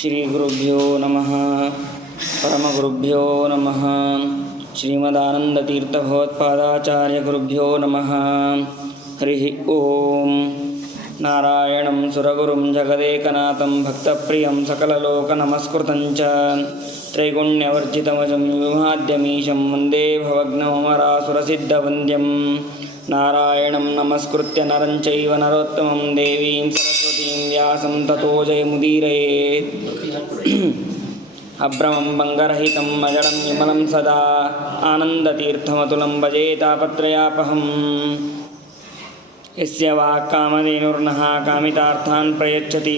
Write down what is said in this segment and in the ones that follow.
ಶ್ರೀಗುರುಭ್ಯೋ ನಮಃ ಪರಮಗುರುಭ್ಯೋ ನಮಃ ಶ್ರೀಮದಾನಂದತೀರ್ಥಭಗವತ್ಪಾದಾಚಾರ್ಯಗುರುಭ್ಯೋ ನಮಃ ಹರಿ ಓಂ ನಾರಾಯಣಂ ಸುರಗುರುಂ ಜಗದೇಕನಾಥಂ ಭಕ್ತಪ್ರಿಯಂ ಸಕಲಲೋಕನಮಸ್ಕೃತಂ ಚ ತ್ರೈಗುಣ್ಯವರ್ಜಿತಮಜಂ ವಿಮಾದ್ಯಮೀಶಂ ವಂದೇ ಭವಗ್ನಮರಾಸುರಸಿದ್ಧವಂದ್ಯಂ ನಾರಾಯಣಂ ನಮಸ್ಕೃತ್ಯ ನರಂ ಚೈವ ನರೋತ್ತಮಂ ದೇವೀಂ ಸರಸ್ವತೀಂ ವ್ಯಾಸಂ ತತೋ ಜಯಮುದೀರಯೇತ್ ಅಭ್ರಮಂ ಭಂಗರಹಿತಂ ಅಜಡಂ ವಿಮಲಂ ಸದಾ ಆನಂದತೀರ್ಥಮತುಲಂ ಭಜೆ ತಾಪತ್ರಯಾಪಹಂ ಯಸ್ಯ ವಾಕ್ಕಾಮಧೇನುರ್ನಃ ಕಾಮಿತಾರ್ಥಾನ್ ಪ್ರಯಚ್ಛತಿ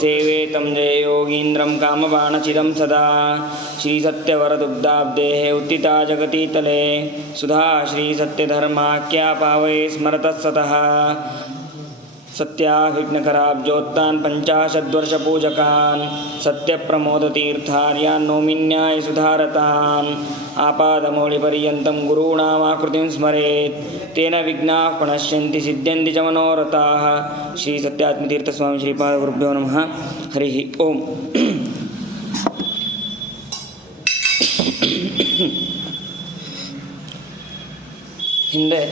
ಸೇವೆ ತಂ ಜಯಯೋಗೀಂದ್ರಂ ಕಾಮಬಾಣಚಿದಂ ಸದಾ ಶ್ರೀಸತ್ಯವರದುಗ್ಧಾಬ್ಧೇಃ ಉತ್ತಿತಾ ಜಗತೀತಲೆ ಸುಧಾ ಶ್ರೀಸತ್ಯಧರ್ಮಾಖ್ಯಾ ಪಾವಯೇ ಸ್ಮರತಃ ಸತಃ ಸತ್ಯಾಭಿಘ್ನಕರಾಬ್ಜೋತ್ಥಾನ್ ಪಂಚಾಶದ್ವರ್ಷಪೂಜಕಾನ್ ಸತ್ಯಪ್ರಮೋದತೀರ್ಥಾರ್ಯಾನ್ ನೌಮಿನ್ಯಾಯ ಸುಧಾರತಾನ್ ಆಪಾದಮೌಳಿಪರ್ಯಂತಂ ಗುರುಣಾಮಾಕೃತಿಂ ಸ್ಮರೇತ್ ತೇನ ವಿಘ್ನಾಃ ಪ್ರಣಶ್ಯಂತಿ ಸಿದ್ಧ್ಯಂತಿ ಚ ಮನೋರಥಾಃ ಶ್ರೀ ಸತ್ಯಾತ್ಮತೀರ್ಥಸ್ವಾಮಿ ಶ್ರೀಪಾದಗುರುಭ್ಯೋ ನಮಃ ಹರಿ ಓಂ. ಹಿಂದೆ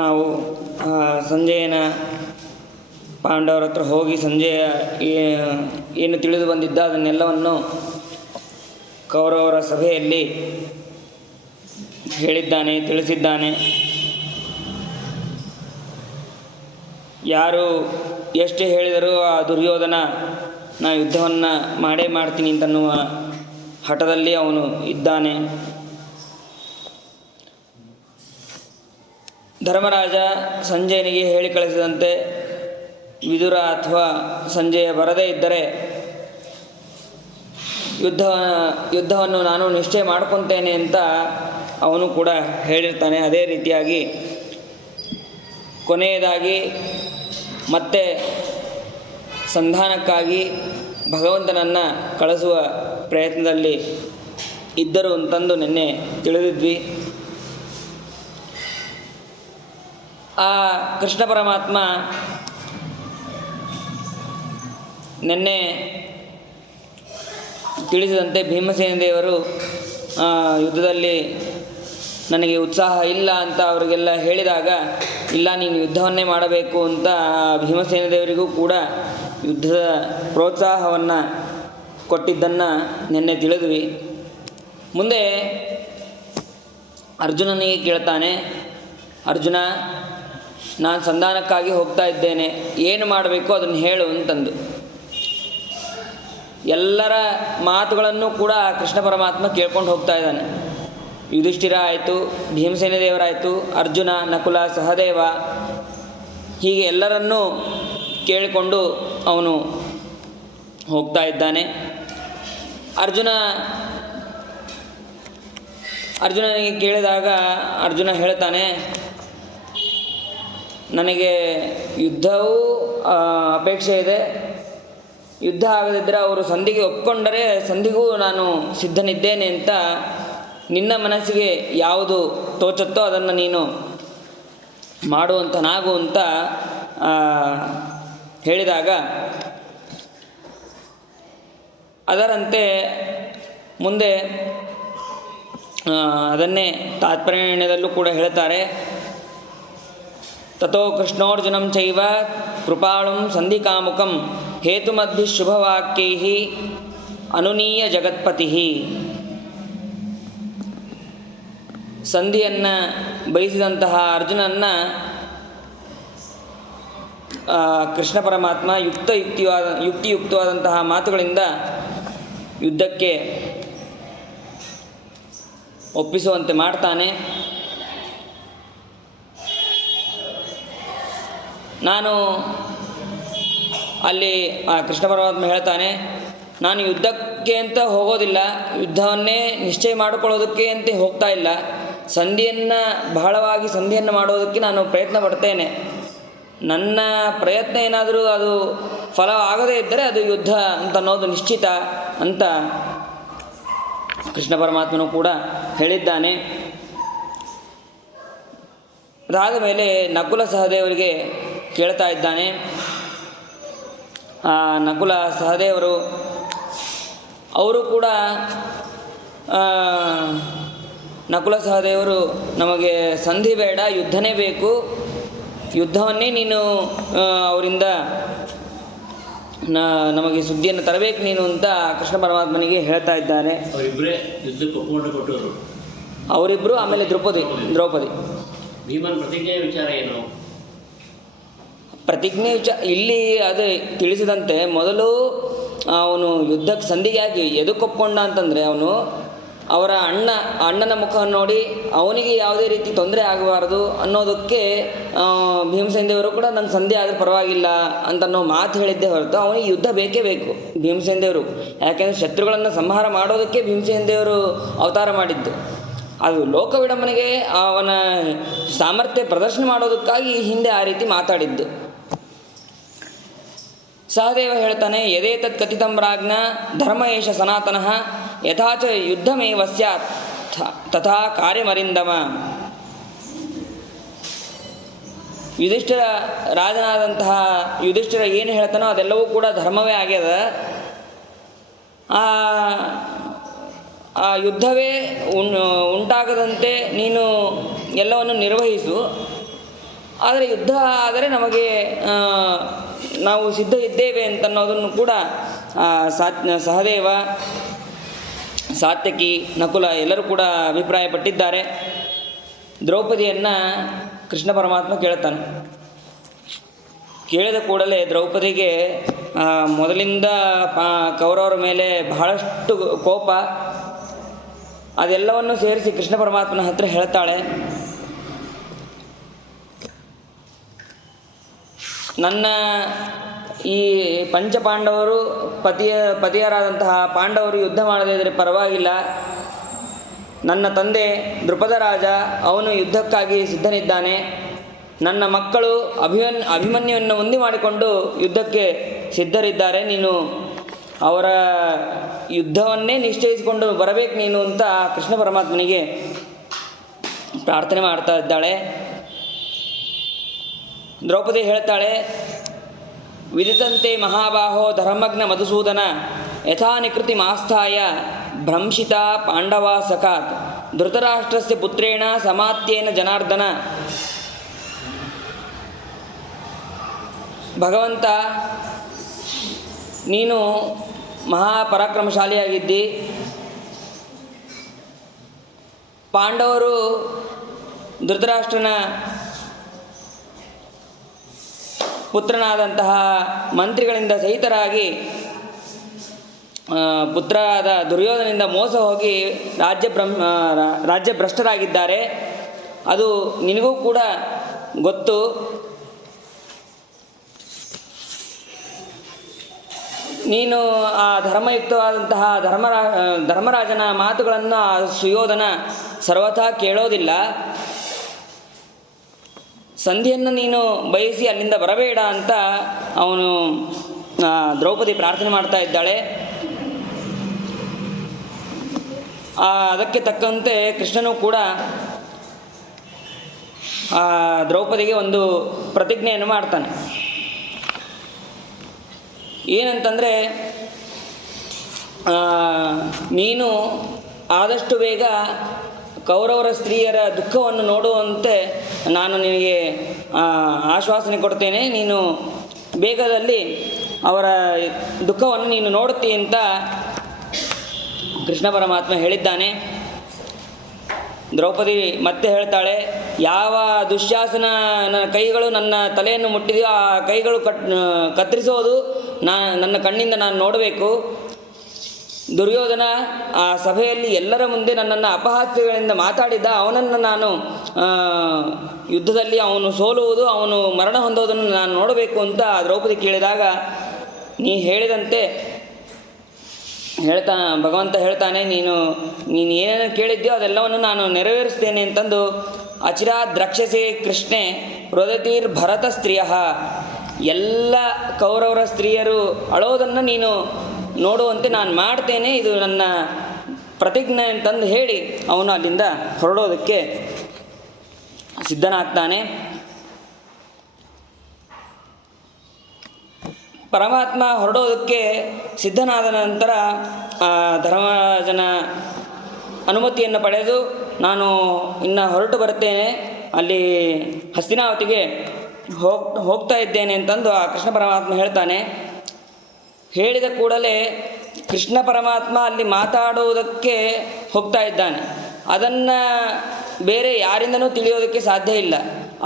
ನಾವು ಸಂಜಯನ ಪಾಂಡವರ ಹತ್ರ ಹೋಗಿ ಸಂಜಯ ಏನು ತಿಳಿದು ಬಂದಿದ್ದ ಅದನ್ನೆಲ್ಲವನ್ನು ಕೌರವರ ಸಭೆಯಲ್ಲಿ ಹೇಳಿದ್ದಾನೆ, ತಿಳಿಸಿದ್ದಾನೆ. ಯಾರು ಎಷ್ಟು ಹೇಳಿದರೂ ಆ ದುರ್ಯೋಧನ ನಾ ಯುದ್ಧವನ್ನು ಮಾಡೇ ಮಾಡ್ತೀನಿ ಅಂತನ್ನುವ ಹಠದಲ್ಲಿ ಅವನು ಇದ್ದಾನೆ. ಧರ್ಮರಾಜ ಸಂಜಯನಿಗೆ ಹೇಳಿ ಕಳಿಸಿದಂತೆ ವಿದುರ ಅಥವಾ ಸಂಜಯ ಬರದೇ ಇದ್ದರೆ ಯುದ್ಧವನ್ನು ನಾನು ನಿಶ್ಚಯ ಮಾಡ್ಕೊತೇನೆ ಅಂತ ಅವನು ಕೂಡ ಹೇಳಿರ್ತಾನೆ. ಅದೇ ರೀತಿಯಾಗಿ ಕೊನೆಯದಾಗಿ ಮತ್ತೆ ಸಂಧಾನಕ್ಕಾಗಿ ಭಗವಂತನನ್ನು ಕಳಿಸುವ ಪ್ರಯತ್ನದಲ್ಲಿ ಇದ್ದರು ಅಂತಂದು ನಿನ್ನೆ ತಿಳಿದಿದ್ವಿ. ಆ ಕೃಷ್ಣ ಪರಮಾತ್ಮ ನಿನ್ನೆ ತಿಳಿಸಿದಂತೆ ಭೀಮಸೇನ ದೇವರು ಯುದ್ಧದಲ್ಲಿ ನನಗೆ ಉತ್ಸಾಹ ಇಲ್ಲ ಅಂತ ಅವರಿಗೆಲ್ಲ ಹೇಳಿದಾಗ, ಇಲ್ಲ ನೀನು ಯುದ್ಧವನ್ನೇ ಮಾಡಬೇಕು ಅಂತ ಭೀಮಸೇನ ದೇವರಿಗೂ ಕೂಡ ಯುದ್ಧದ ಪ್ರೋತ್ಸಾಹವನ್ನು ಕೊಟ್ಟಿದ್ದನ್ನು ನಿನ್ನೆ ತಿಳಿದ್ವಿ. ಮುಂದೆ ಅರ್ಜುನನಿಗೆ ಕೇಳ್ತಾನೆ, ಅರ್ಜುನ ನಾನು ಸಂಧಾನಕ್ಕಾಗಿ ಹೋಗ್ತಾ ಇದ್ದೇನೆ, ಏನು ಮಾಡಬೇಕು ಅದನ್ನು ಹೇಳು ಅಂತಂದು. ಎಲ್ಲರ ಮಾತುಗಳನ್ನು ಕೂಡ ಕೃಷ್ಣ ಪರಮಾತ್ಮ ಕೇಳ್ಕೊಂಡು ಹೋಗ್ತಾ ಇದ್ದಾನೆ. ಯುಧಿಷ್ಠಿರ ಆಯಿತು, ಭೀಮಸೇನ ದೇವರಾಯಿತು, ಅರ್ಜುನ, ನಕುಲ, ಸಹದೇವ, ಹೀಗೆ ಎಲ್ಲರನ್ನೂ ಕೇಳಿಕೊಂಡು ಅವನು ಹೋಗ್ತಾ ಇದ್ದಾನೆ. ಅರ್ಜುನನಿಗೆ ಕೇಳಿದಾಗ ಅರ್ಜುನ ಹೇಳ್ತಾನೆ, ನನಗೆ ಯುದ್ಧವೂ ಅಪೇಕ್ಷೆ ಇದೆ. ಯುದ್ಧ ಆಗದಿದ್ದರೆ ಅವರು ಸಂಧಿಗೆ ಒಪ್ಕೊಂಡರೆ ಸಂಧಿಗೂ ನಾನು ಸಿದ್ಧನಿದ್ದೇನೆ ಅಂತ ನಿನ್ನ ಮನಸ್ಸಿಗೆ ಯಾವುದು ತೋಚುತ್ತೋ ಅದನ್ನು ನೀನು ಮಾಡುವಂತನಾಗು ಅಂತ ಹೇಳಿದಾಗ, ಅದರಂತೆ ಮುಂದೆ ಅದನ್ನೇ ತಾತ್ಪರ್ಯದಲ್ಲೂ ಕೂಡ ಹೇಳ್ತಾರೆ. ತಥೋ ಕೃಷ್ಣೋರ್ಜುನಂ ಚೈವ ಕೃಪಾಳುಂ ಸಂಧಿಕಾಮುಕಂ ಹೇತುಮದ್ಭಿ ಶುಭವಾಕ್ಯೈಃ ಅನುನೀಯ ಜಗತ್ಪತಿ. ಸಂಧಿಯನ್ನು ಬಯಸಿದಂತಹ ಅರ್ಜುನನ್ನು ಕೃಷ್ಣ ಪರಮಾತ್ಮ ಯುಕ್ತಿಯುಕ್ತವಾದಂತಹ ಮಾತುಗಳಿಂದ ಯುದ್ಧಕ್ಕೆ ಒಪ್ಪಿಸುವಂತೆ ಮಾಡ್ತಾನೆ. ನಾನು ಅಲ್ಲಿ ಕೃಷ್ಣ ಪರಮಾತ್ಮ ಹೇಳ್ತಾನೆ, ನಾನು ಯುದ್ಧಕ್ಕೆ ಅಂತ ಹೋಗೋದಿಲ್ಲ, ಯುದ್ಧವನ್ನೇ ನಿಶ್ಚಯ ಮಾಡಿಕೊಳ್ಳೋದಕ್ಕೆ ಅಂತ ಹೋಗ್ತಾ ಇಲ್ಲ, ಬಹಳವಾಗಿ ಸಂಧಿಯನ್ನು ಮಾಡೋದಕ್ಕೆ ನಾನು ಪ್ರಯತ್ನ ಪಡ್ತೇನೆ. ನನ್ನ ಪ್ರಯತ್ನ ಏನಾದರೂ ಅದು ಫಲವಾಗದೇ ಇದ್ದರೆ ಅದು ಯುದ್ಧ ಅಂತ ಅನ್ನೋದು ನಿಶ್ಚಿತ ಅಂತ ಕೃಷ್ಣ ಪರಮಾತ್ಮನು ಕೂಡ ಹೇಳಿದ್ದಾನೆ. ಅದಾದ ಮೇಲೆ ನಕುಲ ಸಹದೇವರಿಗೆ ಕೇಳ್ತಾ ಇದ್ದಾನೆ, ನಕುಲ ಸಹದೇವರು ಅವರು ಕೂಡ ನಕುಲ ಸಹದೇವರು ನಮಗೆ ಸಂಧಿ ಬೇಡ, ಯುದ್ಧನೇ ಬೇಕು, ಯುದ್ಧವನ್ನೇ ನೀನು ಅವರಿಂದ ನಮಗೆ ಸುದ್ದಿಯನ್ನು ತರಬೇಕು ನೀನು ಅಂತ ಕೃಷ್ಣ ಪರಮಾತ್ಮನಿಗೆ ಹೇಳ್ತಾ ಇದ್ದಾನೆ. ಅವರಿಬ್ಬರು, ಆಮೇಲೆ ದ್ರೌಪದಿ ಭೀಮನ ಪ್ರತಿಜ್ಞೆ ವಿಚಾರ ಏನು? ಪ್ರತಿಜ್ಞೆ ಇಲ್ಲಿ ಅದು ತಿಳಿಸಿದಂತೆ ಮೊದಲು ಅವನು ಯುದ್ಧಕ್ಕೆ ಸಂಧಿಗಾಗಿ ಎದುಕೊಪ್ಕೊಂಡ ಅಂತಂದರೆ ಅವನು ಅವರ ಅಣ್ಣನ ಮುಖವನ್ನು ನೋಡಿ ಅವನಿಗೆ ಯಾವುದೇ ರೀತಿ ತೊಂದರೆ ಆಗಬಾರ್ದು ಅನ್ನೋದಕ್ಕೆ ಭೀಮಸೇನ ದೇವರು ಕೂಡ ನನ್ನ ಸಂಧಿ ಆದರೆ ಪರವಾಗಿಲ್ಲ ಅಂತನ್ನೋ ಮಾತು ಹೇಳಿದ್ದೇ ಹೊರತು ಅವನಿಗೆ ಯುದ್ಧ ಬೇಕೇ ಬೇಕು ಭೀಮಸೇನ ದೇವರು. ಯಾಕೆಂದರೆ ಶತ್ರುಗಳನ್ನು ಸಂಹಾರ ಮಾಡೋದಕ್ಕೆ ಭೀಮಸೇನ ದೇವರು ಅವತಾರ ಮಾಡಿದ್ದು. ಅದು ಲೋಕ ವಿಡಂಬನೆಗೆ ಅವನ ಸಾಮರ್ಥ್ಯ ಪ್ರದರ್ಶನ ಮಾಡೋದಕ್ಕಾಗಿ ಹಿಂದೆ ಆ ರೀತಿ ಮಾತಾಡಿದ್ದು. ಸಹದೇವ ಹೇಳ್ತಾನೆ, ಯದೇತತ್ ಕಥಿತಂ ರಾಜ್ಞ ಧರ್ಮ ಏಷ ಸನಾತನಃ ಯಥಾಚ ಯುದ್ಧಮೇವ ಸ್ಯಾತ್ ತಥಾ ಕಾರ್ಯಮರಿಂದಮ. ಯುಧಿಷ್ಠಿರ ರಾಜನಾದಂತಹ ಯುಧಿಷ್ಠಿರ ಏನು ಹೇಳ್ತಾನೋ ಅದೆಲ್ಲವೂ ಕೂಡ ಧರ್ಮವೇ ಆಗ್ಯದ. ಆ ಯುದ್ಧವೇ ಉಂಟಾಗದಂತೆ ನೀನು ಎಲ್ಲವನ್ನು ನಿರ್ವಹಿಸು. ಆದರೆ ಯುದ್ಧ ಆದರೆ ನಮಗೆ ನಾವು ಸಿದ್ಧ ಇದ್ದೇವೆ ಅಂತನ್ನೋದನ್ನು ಕೂಡ ಸಹದೇವ, ಸಾತ್ಯಕಿ, ನಕುಲ ಎಲ್ಲರೂ ಕೂಡ ಅಭಿಪ್ರಾಯಪಟ್ಟಿದ್ದಾರೆ. ದ್ರೌಪದಿಯನ್ನು ಕೃಷ್ಣ ಪರಮಾತ್ಮ ಕೇಳ್ತಾನೆ. ಕೇಳಿದ ಕೂಡಲೇ ದ್ರೌಪದಿಗೆ ಮೊದಲಿಂದ ಕೌರವರ ಮೇಲೆ ಬಹಳಷ್ಟು ಕೋಪ, ಅದೆಲ್ಲವನ್ನು ಸೇರಿಸಿ ಕೃಷ್ಣ ಪರಮಾತ್ಮನ ಹತ್ರ ಹೇಳ್ತಾಳೆ, ನನ್ನ ಈ ಪಂಚಪಾಂಡವರು ಪತಿಯರಾದಂತಹ ಪಾಂಡವರು ಯುದ್ಧ ಮಾಡದೇ ಇದ್ದರೆ ಪರವಾಗಿಲ್ಲ. ನನ್ನ ತಂದೆ ದೃಪದ ರಾಜ ಅವನು ಯುದ್ಧಕ್ಕಾಗಿ ಸಿದ್ಧನಿದ್ದಾನೆ. ನನ್ನ ಮಕ್ಕಳು ಅಭಿಮನ್ಯುವನ್ನು ಮುಂದೆ ಮಾಡಿಕೊಂಡು ಯುದ್ಧಕ್ಕೆ ಸಿದ್ಧರಿದ್ದಾರೆ. ನೀನು ಅವರ ಯುದ್ಧವನ್ನೇ ನಿಶ್ಚಯಿಸಿಕೊಂಡು ಬರಬೇಕು ನೀನು ಅಂತ ಕೃಷ್ಣ ಪರಮಾತ್ಮನಿಗೆ ಪ್ರಾರ್ಥನೆ ಮಾಡ್ತಾ ಇದ್ದಾಳೆ. ದ್ರೌಪದಿ ಹೇಳ್ತಾಳೆ, ವಿದಿತಂತೆ ಮಹಾಬಾಹೋ ಧರ್ಮಜ್ಞ ಮಧುಸೂದನ ಯಥಾ ನಿಕೃತಿ ಮಾಸ್ಥಾಯ ಭ್ರಂಶಿತ ಪಾಂಡವ ಸಖಾತ್ ಧೃತರಾಷ್ಟ್ರಸ್ಯ ಪುತ್ರೇಣ ಸಮಾತ್ಯೇನ ಜನಾರ್ದನ. ಭಗವಂತ, ನೀನು ಮಹಾಪರಾಕ್ರಮಶಾಲಿಯಾಗಿದ್ದಿ. ಪಾಂಡವರು ಧೃತರಾಷ್ಟ್ರನ ಪುತ್ರನಾದಂತಹ ಮಂತ್ರಿಗಳಿಂದ ಸಹಿತರಾಗಿ ಪುತ್ರರಾದ ದುರ್ಯೋಧನಿಂದ ಮೋಸ ಹೋಗಿ ರಾಜ್ಯಭ್ರಷ್ಟರಾಗಿದ್ದಾರೆ. ಅದು ನಿನಗೂ ಕೂಡ ಗೊತ್ತು. ನೀನು ಆ ಧರ್ಮಯುಕ್ತವಾದಂತಹ ಧರ್ಮರಾಜನ ಮಾತುಗಳನ್ನು ಸುಯೋಧನ ಸರ್ವಥಾ ಕೇಳೋದಿಲ್ಲ. ಸಂಧಿಯನ್ನು ನೀನು ಬಯಸಿ ಅಲ್ಲಿಂದ ಬರಬೇಡ ಅಂತ ಅವನು ದ್ರೌಪದಿ ಪ್ರಾರ್ಥನೆ ಮಾಡ್ತಾ ಇದ್ದಾಳೆ. ಅದಕ್ಕೆ ತಕ್ಕಂತೆ ಕೃಷ್ಣನು ಕೂಡ ದ್ರೌಪದಿಗೆ ಒಂದು ಪ್ರತಿಜ್ಞೆಯನ್ನು ಮಾಡ್ತಾನೆ. ಏನಂತಂದರೆ, ನೀನು ಆದಷ್ಟು ಬೇಗ ಕೌರವರ ಸ್ತ್ರೀಯರ ದುಃಖವನ್ನು ನೋಡುವಂತೆ ನಾನು ನಿನಗೆ ಆಶ್ವಾಸನೆ ಕೊಡ್ತೇನೆ. ನೀನು ಬೇಗದಲ್ಲಿ ಅವರ ದುಃಖವನ್ನು ನೀನು ನೋಡುತ್ತೀ ಅಂತ ಕೃಷ್ಣ ಪರಮಾತ್ಮ ಹೇಳಿದ್ದಾನೆ. ದ್ರೌಪದಿ ಮತ್ತೆ ಹೇಳ್ತಾಳೆ, ಯಾವ ದುಶ್ಯಾಸನ ಕೈಗಳು ನನ್ನ ತಲೆಯನ್ನು ಮುಟ್ಟಿದೆಯೋ ಆ ಕೈಗಳು ಕತ್ತರಿಸೋದು ನನ್ನ ಕಣ್ಣಿಂದ ನಾನು ನೋಡಬೇಕು. ದುರ್ಯೋಧನ ಆ ಸಭೆಯಲ್ಲಿ ಎಲ್ಲರ ಮುಂದೆ ನನ್ನನ್ನು ಅಪಹಾಸ್ಯಗಳಿಂದ ಮಾತಾಡಿದ್ದ, ಅವನನ್ನು ನಾನು ಯುದ್ಧದಲ್ಲಿ ಅವನು ಸೋಲುವುದು, ಅವನು ಮರಣ ಹೊಂದೋದನ್ನು ನಾನು ನೋಡಬೇಕು ಅಂತ ದ್ರೌಪದಿ ಕೇಳಿದಾಗ, ನೀ ಹೇಳಿದಂತೆ ಭಗವಂತ ಹೇಳ್ತಾನೆ, ನೀನು ಏನೇನು ಕೇಳಿದ್ಯೋ ಅದೆಲ್ಲವನ್ನು ನಾನು ನೆರವೇರಿಸ್ತೇನೆ ಅಂತಂದು ಅಚಿರಾತ್ ದ್ರಕ್ಷಸೆ ಕೃಷ್ಣೆ ರೋದತೀರ್ ಭರತ ಸ್ತ್ರೀಯ, ಎಲ್ಲ ಕೌರವರ ಸ್ತ್ರೀಯರು ಅಳೋದನ್ನು ನೀನು ನೋಡುವಂತೆ ನಾನು ಮಾಡ್ತೇನೆ, ಇದು ನನ್ನ ಪ್ರತಿಜ್ಞೆ ಅಂತಂದು ಹೇಳಿ ಅವನು ಅಲ್ಲಿಂದ ಹೊರಡೋದಕ್ಕೆ ಸಿದ್ಧನಾಗ್ತಾನೆ. ಪರಮಾತ್ಮ ಹೊರಡೋದಕ್ಕೆ ಸಿದ್ಧನಾದ ನಂತರ ಧರ್ಮರಾಜನ ಅನುಮತಿಯನ್ನು ಪಡೆದು ನಾನು ಇನ್ನು ಹೊರಟು ಬರುತ್ತೇನೆ, ಅಲ್ಲಿ ಹಸ್ತಿನಾವತಿಗೆ ಹೋಗ್ತಾ ಇದ್ದೇನೆ ಅಂತಂದು ಆ ಕೃಷ್ಣ ಪರಮಾತ್ಮ ಹೇಳ್ತಾನೆ. ಹೇಳಿದ ಕೂಡಲೇ ಕೃಷ್ಣ ಪರಮಾತ್ಮ ಅಲ್ಲಿ ಮಾತಾಡುವುದಕ್ಕೆ ಹೋಗ್ತಾ ಇದ್ದಾನೆ. ಅದನ್ನು ಬೇರೆ ಯಾರಿಂದನೂ ತಿಳಿಯೋದಕ್ಕೆ ಸಾಧ್ಯ ಇಲ್ಲ.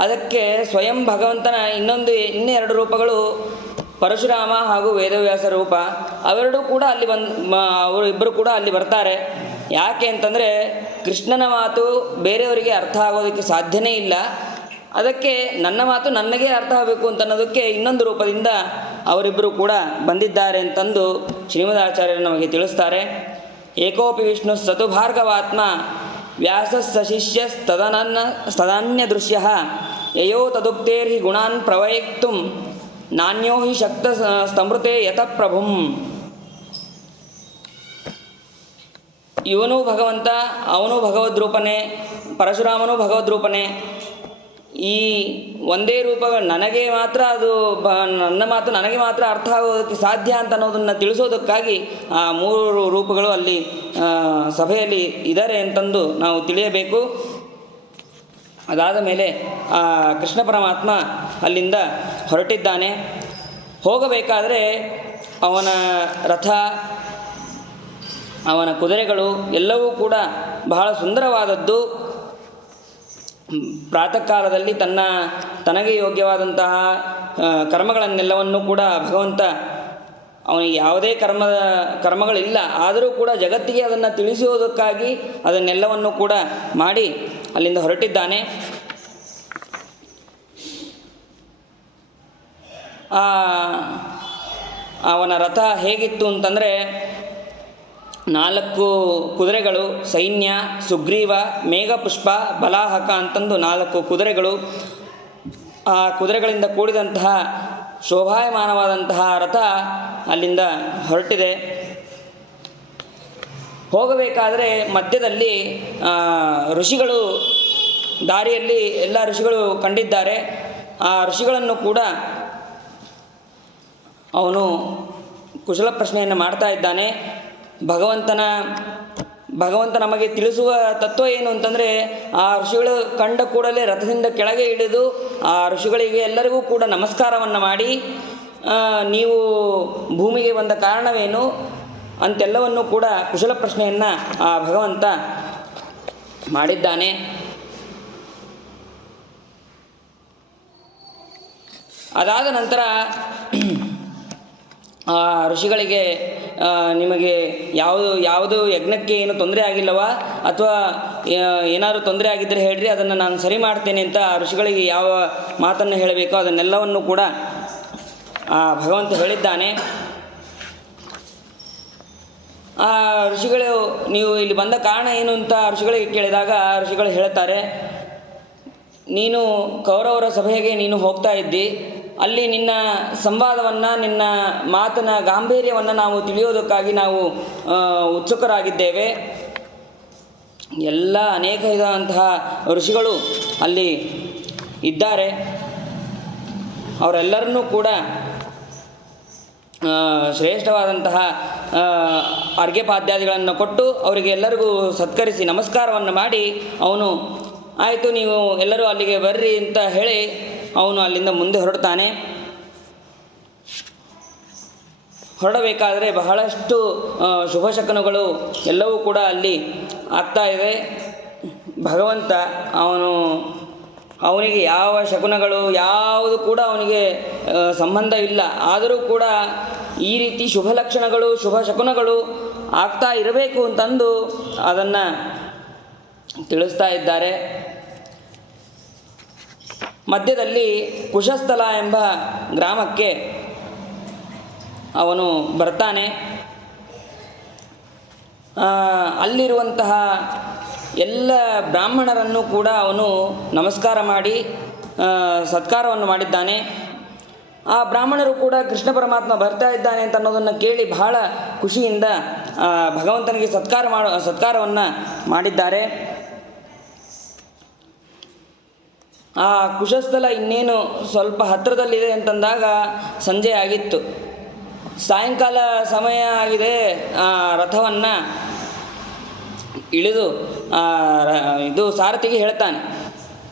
ಅದಕ್ಕೆ ಸ್ವಯಂ ಭಗವಂತನ ಇನ್ನೆರಡು ರೂಪಗಳು ಪರಶುರಾಮ ಹಾಗೂ ವೇದವ್ಯಾಸ ರೂಪ, ಅವೆರಡೂ ಕೂಡ ಅಲ್ಲಿ ಅವರು ಇಬ್ಬರು ಕೂಡ ಅಲ್ಲಿ ಬರ್ತಾರೆ. ಯಾಕೆ ಅಂತಂದರೆ ಕೃಷ್ಣನ ಮಾತು ಬೇರೆಯವರಿಗೆ ಅರ್ಥ ಆಗೋದಕ್ಕೆ ಸಾಧ್ಯನೇ ಇಲ್ಲ. ಅದಕ್ಕೆ ನನ್ನ ಮಾತು ನನಗೇ ಅರ್ಥ ಆಗಬೇಕು ಅಂತ ಅನ್ನೋದಕ್ಕೆ ಇನ್ನೊಂದು ರೂಪದಿಂದ ಅವರಿಬ್ಬರು ಕೂಡ ಬಂದಿದ್ದಾರೆ ಅಂತಂದು ಶ್ರೀಮದಾಚಾರ್ಯರು ನಮಗೆ ತಿಳಿಸ್ತಾರೆ. ಏಕೋಪಿ ವಿಷ್ಣು ಸತು ಭಾರ್ಗವಾತ್ಮ ವ್ಯಾಸ ಸಶಿಷ್ಯ ತದನ್ಯ ದೃಶ್ಯ ಯಯೋ ತದುಕ್ತೇರ್ಹಿ ಗುಣಾನ್ ಪ್ರವಯಕ್ತು ನಾಣ್ಯೋ ಹಿ ಶಕ್ತ ಸ್ತಮೃತೆ ಯತ ಪ್ರಭುಂ. ಇವನೂ ಭಗವಂತ, ಅವನು ಭಗವದ್ರೂಪನೇ, ಪರಶುರಾಮನೂ ಭಗವದ್ರೂಪನೇ. ಈ ಒಂದೇ ರೂಪಗಳು ನನಗೆ ಮಾತ್ರ ನನ್ನ ಮಾತು ನನಗೆ ಮಾತ್ರ ಅರ್ಥ ಆಗೋದಕ್ಕೆ ಸಾಧ್ಯ ಅಂತ ಅನ್ನೋದನ್ನು ತಿಳಿಸೋದಕ್ಕಾಗಿ ಆ ಮೂರು ರೂಪಗಳು ಅಲ್ಲಿ ಸಭೆಯಲ್ಲಿ ಇದ್ದಾರೆ ಅಂತಂದು ನಾವು ತಿಳಿಯಬೇಕು. ಅದಾದ ಮೇಲೆ ಕೃಷ್ಣ ಪರಮಾತ್ಮ ಅಲ್ಲಿಂದ ಹೊರಟಿದ್ದಾನೆ. ಹೋಗಬೇಕಾದರೆ ಅವನ ರಥ, ಅವನ ಕುದುರೆಗಳು ಎಲ್ಲವೂ ಕೂಡ ಬಹಳ ಸುಂದರವಾದದ್ದು. ಪ್ರಾತಃ ಕಾಲದಲ್ಲಿ ತನಗೆ ಯೋಗ್ಯವಾದಂತಹ ಕರ್ಮಗಳನ್ನೆಲ್ಲವನ್ನೂ ಕೂಡ ಭಗವಂತ, ಅವನಿಗೆ ಯಾವುದೇ ಕರ್ಮಗಳಿಲ್ಲ, ಆದರೂ ಕೂಡ ಜಗತ್ತಿಗೆ ಅದನ್ನು ತಿಳಿಸುವುದಕ್ಕಾಗಿ ಅದನ್ನೆಲ್ಲವನ್ನು ಕೂಡ ಮಾಡಿ ಅಲ್ಲಿಂದ ಹೊರಟಿದ್ದಾನೆ. ಅವನ ರಥ ಹೇಗಿತ್ತು ಅಂತಂದರೆ 4 ಕುದುರೆಗಳು, ಸೈನ್ಯ, ಸುಗ್ರೀವ, ಮೇಘಪುಷ್ಪ, ಬಲಾಹಕ ಅಂತಂದು 4 ಕುದುರೆಗಳು. ಆ ಕುದುರೆಗಳಿಂದ ಕೂಡಿದಂತಹ ಶೋಭಾಯಮಾನವಾದಂತಹ ರಥ ಅಲ್ಲಿಂದ ಹೊರಟಿದೆ. ಹೋಗಬೇಕಾದರೆ ಮಧ್ಯದಲ್ಲಿ ಋಷಿಗಳು ದಾರಿಯಲ್ಲಿ ಎಲ್ಲ ಋಷಿಗಳು ಕಂಡಿದ್ದಾರೆ. ಆ ಋಷಿಗಳನ್ನು ಕೂಡ ಅವನು ಕುಶಲ ಪ್ರಶ್ನೆಯನ್ನು ಮಾಡ್ತಾ ಇದ್ದಾನೆ. ಭಗವಂತ ನಮಗೆ ತಿಳಿಸುವ ತತ್ವ ಏನು ಅಂತಂದರೆ, ಆ ಋಷಿಗಳು ಕಂಡ ಕೂಡಲೇ ರಥದಿಂದ ಕೆಳಗೆ ಇಳಿದು ಆ ಋಷಿಗಳಿಗೆ ಎಲ್ಲರಿಗೂ ಕೂಡ ನಮಸ್ಕಾರವನ್ನು ಮಾಡಿ, ನೀವು ಭೂಮಿಗೆ ಬಂದ ಕಾರಣವೇನು ಅಂತೆಲ್ಲವನ್ನು ಕೂಡ ಕುಶಲ ಪ್ರಶ್ನೆಯನ್ನು ಆ ಭಗವಂತ ಮಾಡಿದ್ದಾನೆ. ಅದಾದ ನಂತರ ಆ ಋಷಿಗಳಿಗೆ, ನಿಮಗೆ ಯಾವುದು ಯಜ್ಞಕ್ಕೆ ಏನು ತೊಂದರೆ ಆಗಿಲ್ಲವಾ, ಅಥವಾ ಏನಾದರೂ ತೊಂದರೆ ಆಗಿದ್ದರೆ ಹೇಳ್ರಿ, ಅದನ್ನು ನಾನು ಸರಿ ಮಾಡ್ತೇನೆ ಅಂತ ಆ ಋಷಿಗಳಿಗೆ ಯಾವ ಮಾತನ್ನು ಹೇಳಬೇಕೋ ಅದನ್ನೆಲ್ಲವನ್ನು ಕೂಡ ಆ ಭಗವಂತ ಹೇಳಿದ್ದಾನೆ. ಆ ಋಷಿಗಳು, ನೀವು ಇಲ್ಲಿ ಬಂದ ಕಾರಣ ಏನು ಅಂತ ಋಷಿಗಳಿಗೆ ಕೇಳಿದಾಗ ಋಷಿಗಳು ಹೇಳ್ತಾರೆ, ನೀನು ಕೌರವರ ಸಭೆಗೆ ನೀನು ಹೋಗ್ತಾ ಇದ್ದಿ, ಅಲ್ಲಿ ನಿನ್ನ ಸಂವಾದವನ್ನು, ನಿನ್ನ ಮಾತಿನ ಗಾಂಭೀರ್ಯವನ್ನು ನಾವು ತಿಳಿಯೋದಕ್ಕಾಗಿ ನಾವು ಉತ್ಸುಕರಾಗಿದ್ದೇವೆ. ಎಲ್ಲ ಅನೇಕ ವಿಧವಂತಹ ಋಷಿಗಳು ಅಲ್ಲಿ ಇದ್ದಾರೆ. ಅವರೆಲ್ಲರನ್ನೂ ಕೂಡ ಶ್ರೇಷ್ಠವಾದಂತಹ ಅರ್ಘ್ಯಪಾದ್ಯಾದಿಗಳನ್ನು ಕೊಟ್ಟು ಅವರಿಗೆ ಎಲ್ಲರಿಗೂ ಸತ್ಕರಿಸಿ ನಮಸ್ಕಾರವನ್ನು ಮಾಡಿ, ಅವನು ಆಯಿತು ನೀವು ಎಲ್ಲರೂ ಅಲ್ಲಿಗೆ ಬರ್ರಿ ಅಂತ ಹೇಳಿ ಅವನು ಅಲ್ಲಿಂದ ಮುಂದೆ ಹೊರಡ್ತಾನೆ. ಹೊರಡಬೇಕಾದರೆ ಬಹಳಷ್ಟು ಶುಭಶಕುನಗಳು ಎಲ್ಲವೂ ಕೂಡ ಅಲ್ಲಿ ಆಗ್ತಾ ಇದೆ. ಭಗವಂತ ಅವನಿಗೆ ಯಾವ ಶಕುನಗಳು ಯಾವುದು ಕೂಡ ಅವನಿಗೆ ಸಂಬಂಧ ಇಲ್ಲ, ಆದರೂ ಕೂಡ ಈ ರೀತಿ ಶುಭ ಲಕ್ಷಣಗಳು, ಶುಭ ಶಕುನಗಳು ಆಗ್ತಾ ಇರಬೇಕು ಅಂತಂದು ಅದನ್ನು ತಿಳಿಸ್ತಾ ಇದ್ದಾರೆ. ಮಧ್ಯದಲ್ಲಿ ಕುಶಸ್ಥಲ ಎಂಬ ಗ್ರಾಮಕ್ಕೆ ಅವನು ಬರ್ತಾನೆ. ಅಲ್ಲಿರುವಂತಹ ಎಲ್ಲ ಬ್ರಾಹ್ಮಣರನ್ನು ಕೂಡ ಅವನು ನಮಸ್ಕಾರ ಮಾಡಿ ಸತ್ಕಾರವನ್ನು ಮಾಡಿದ್ದಾನೆ. ಆ ಬ್ರಾಹ್ಮಣರು ಕೂಡ ಕೃಷ್ಣ ಪರಮಾತ್ಮ ಬರ್ತಾ ಇದ್ದಾನೆ ಅಂತ ಅನ್ನೋದನ್ನು ಕೇಳಿ ಬಹಳ ಖುಷಿಯಿಂದ ಭಗವಂತನಿಗೆ ಸತ್ಕಾರವನ್ನು ಮಾಡಿದ್ದಾರೆ. ಆ ಕುಶಸ್ಥಲ ಇನ್ನೇನು ಸ್ವಲ್ಪ ಹತ್ತಿರದಲ್ಲಿದೆ ಅಂತಂದಾಗ ಸಂಜೆ ಆಗಿತ್ತು. ಸಾಯಂಕಾಲ ಸಮಯ ಆಗಿದೆ. ರಥವನ್ನು ಇಳಿದು ಇದು ಸಾರಥಿಗೆ ಹೇಳ್ತಾನೆ,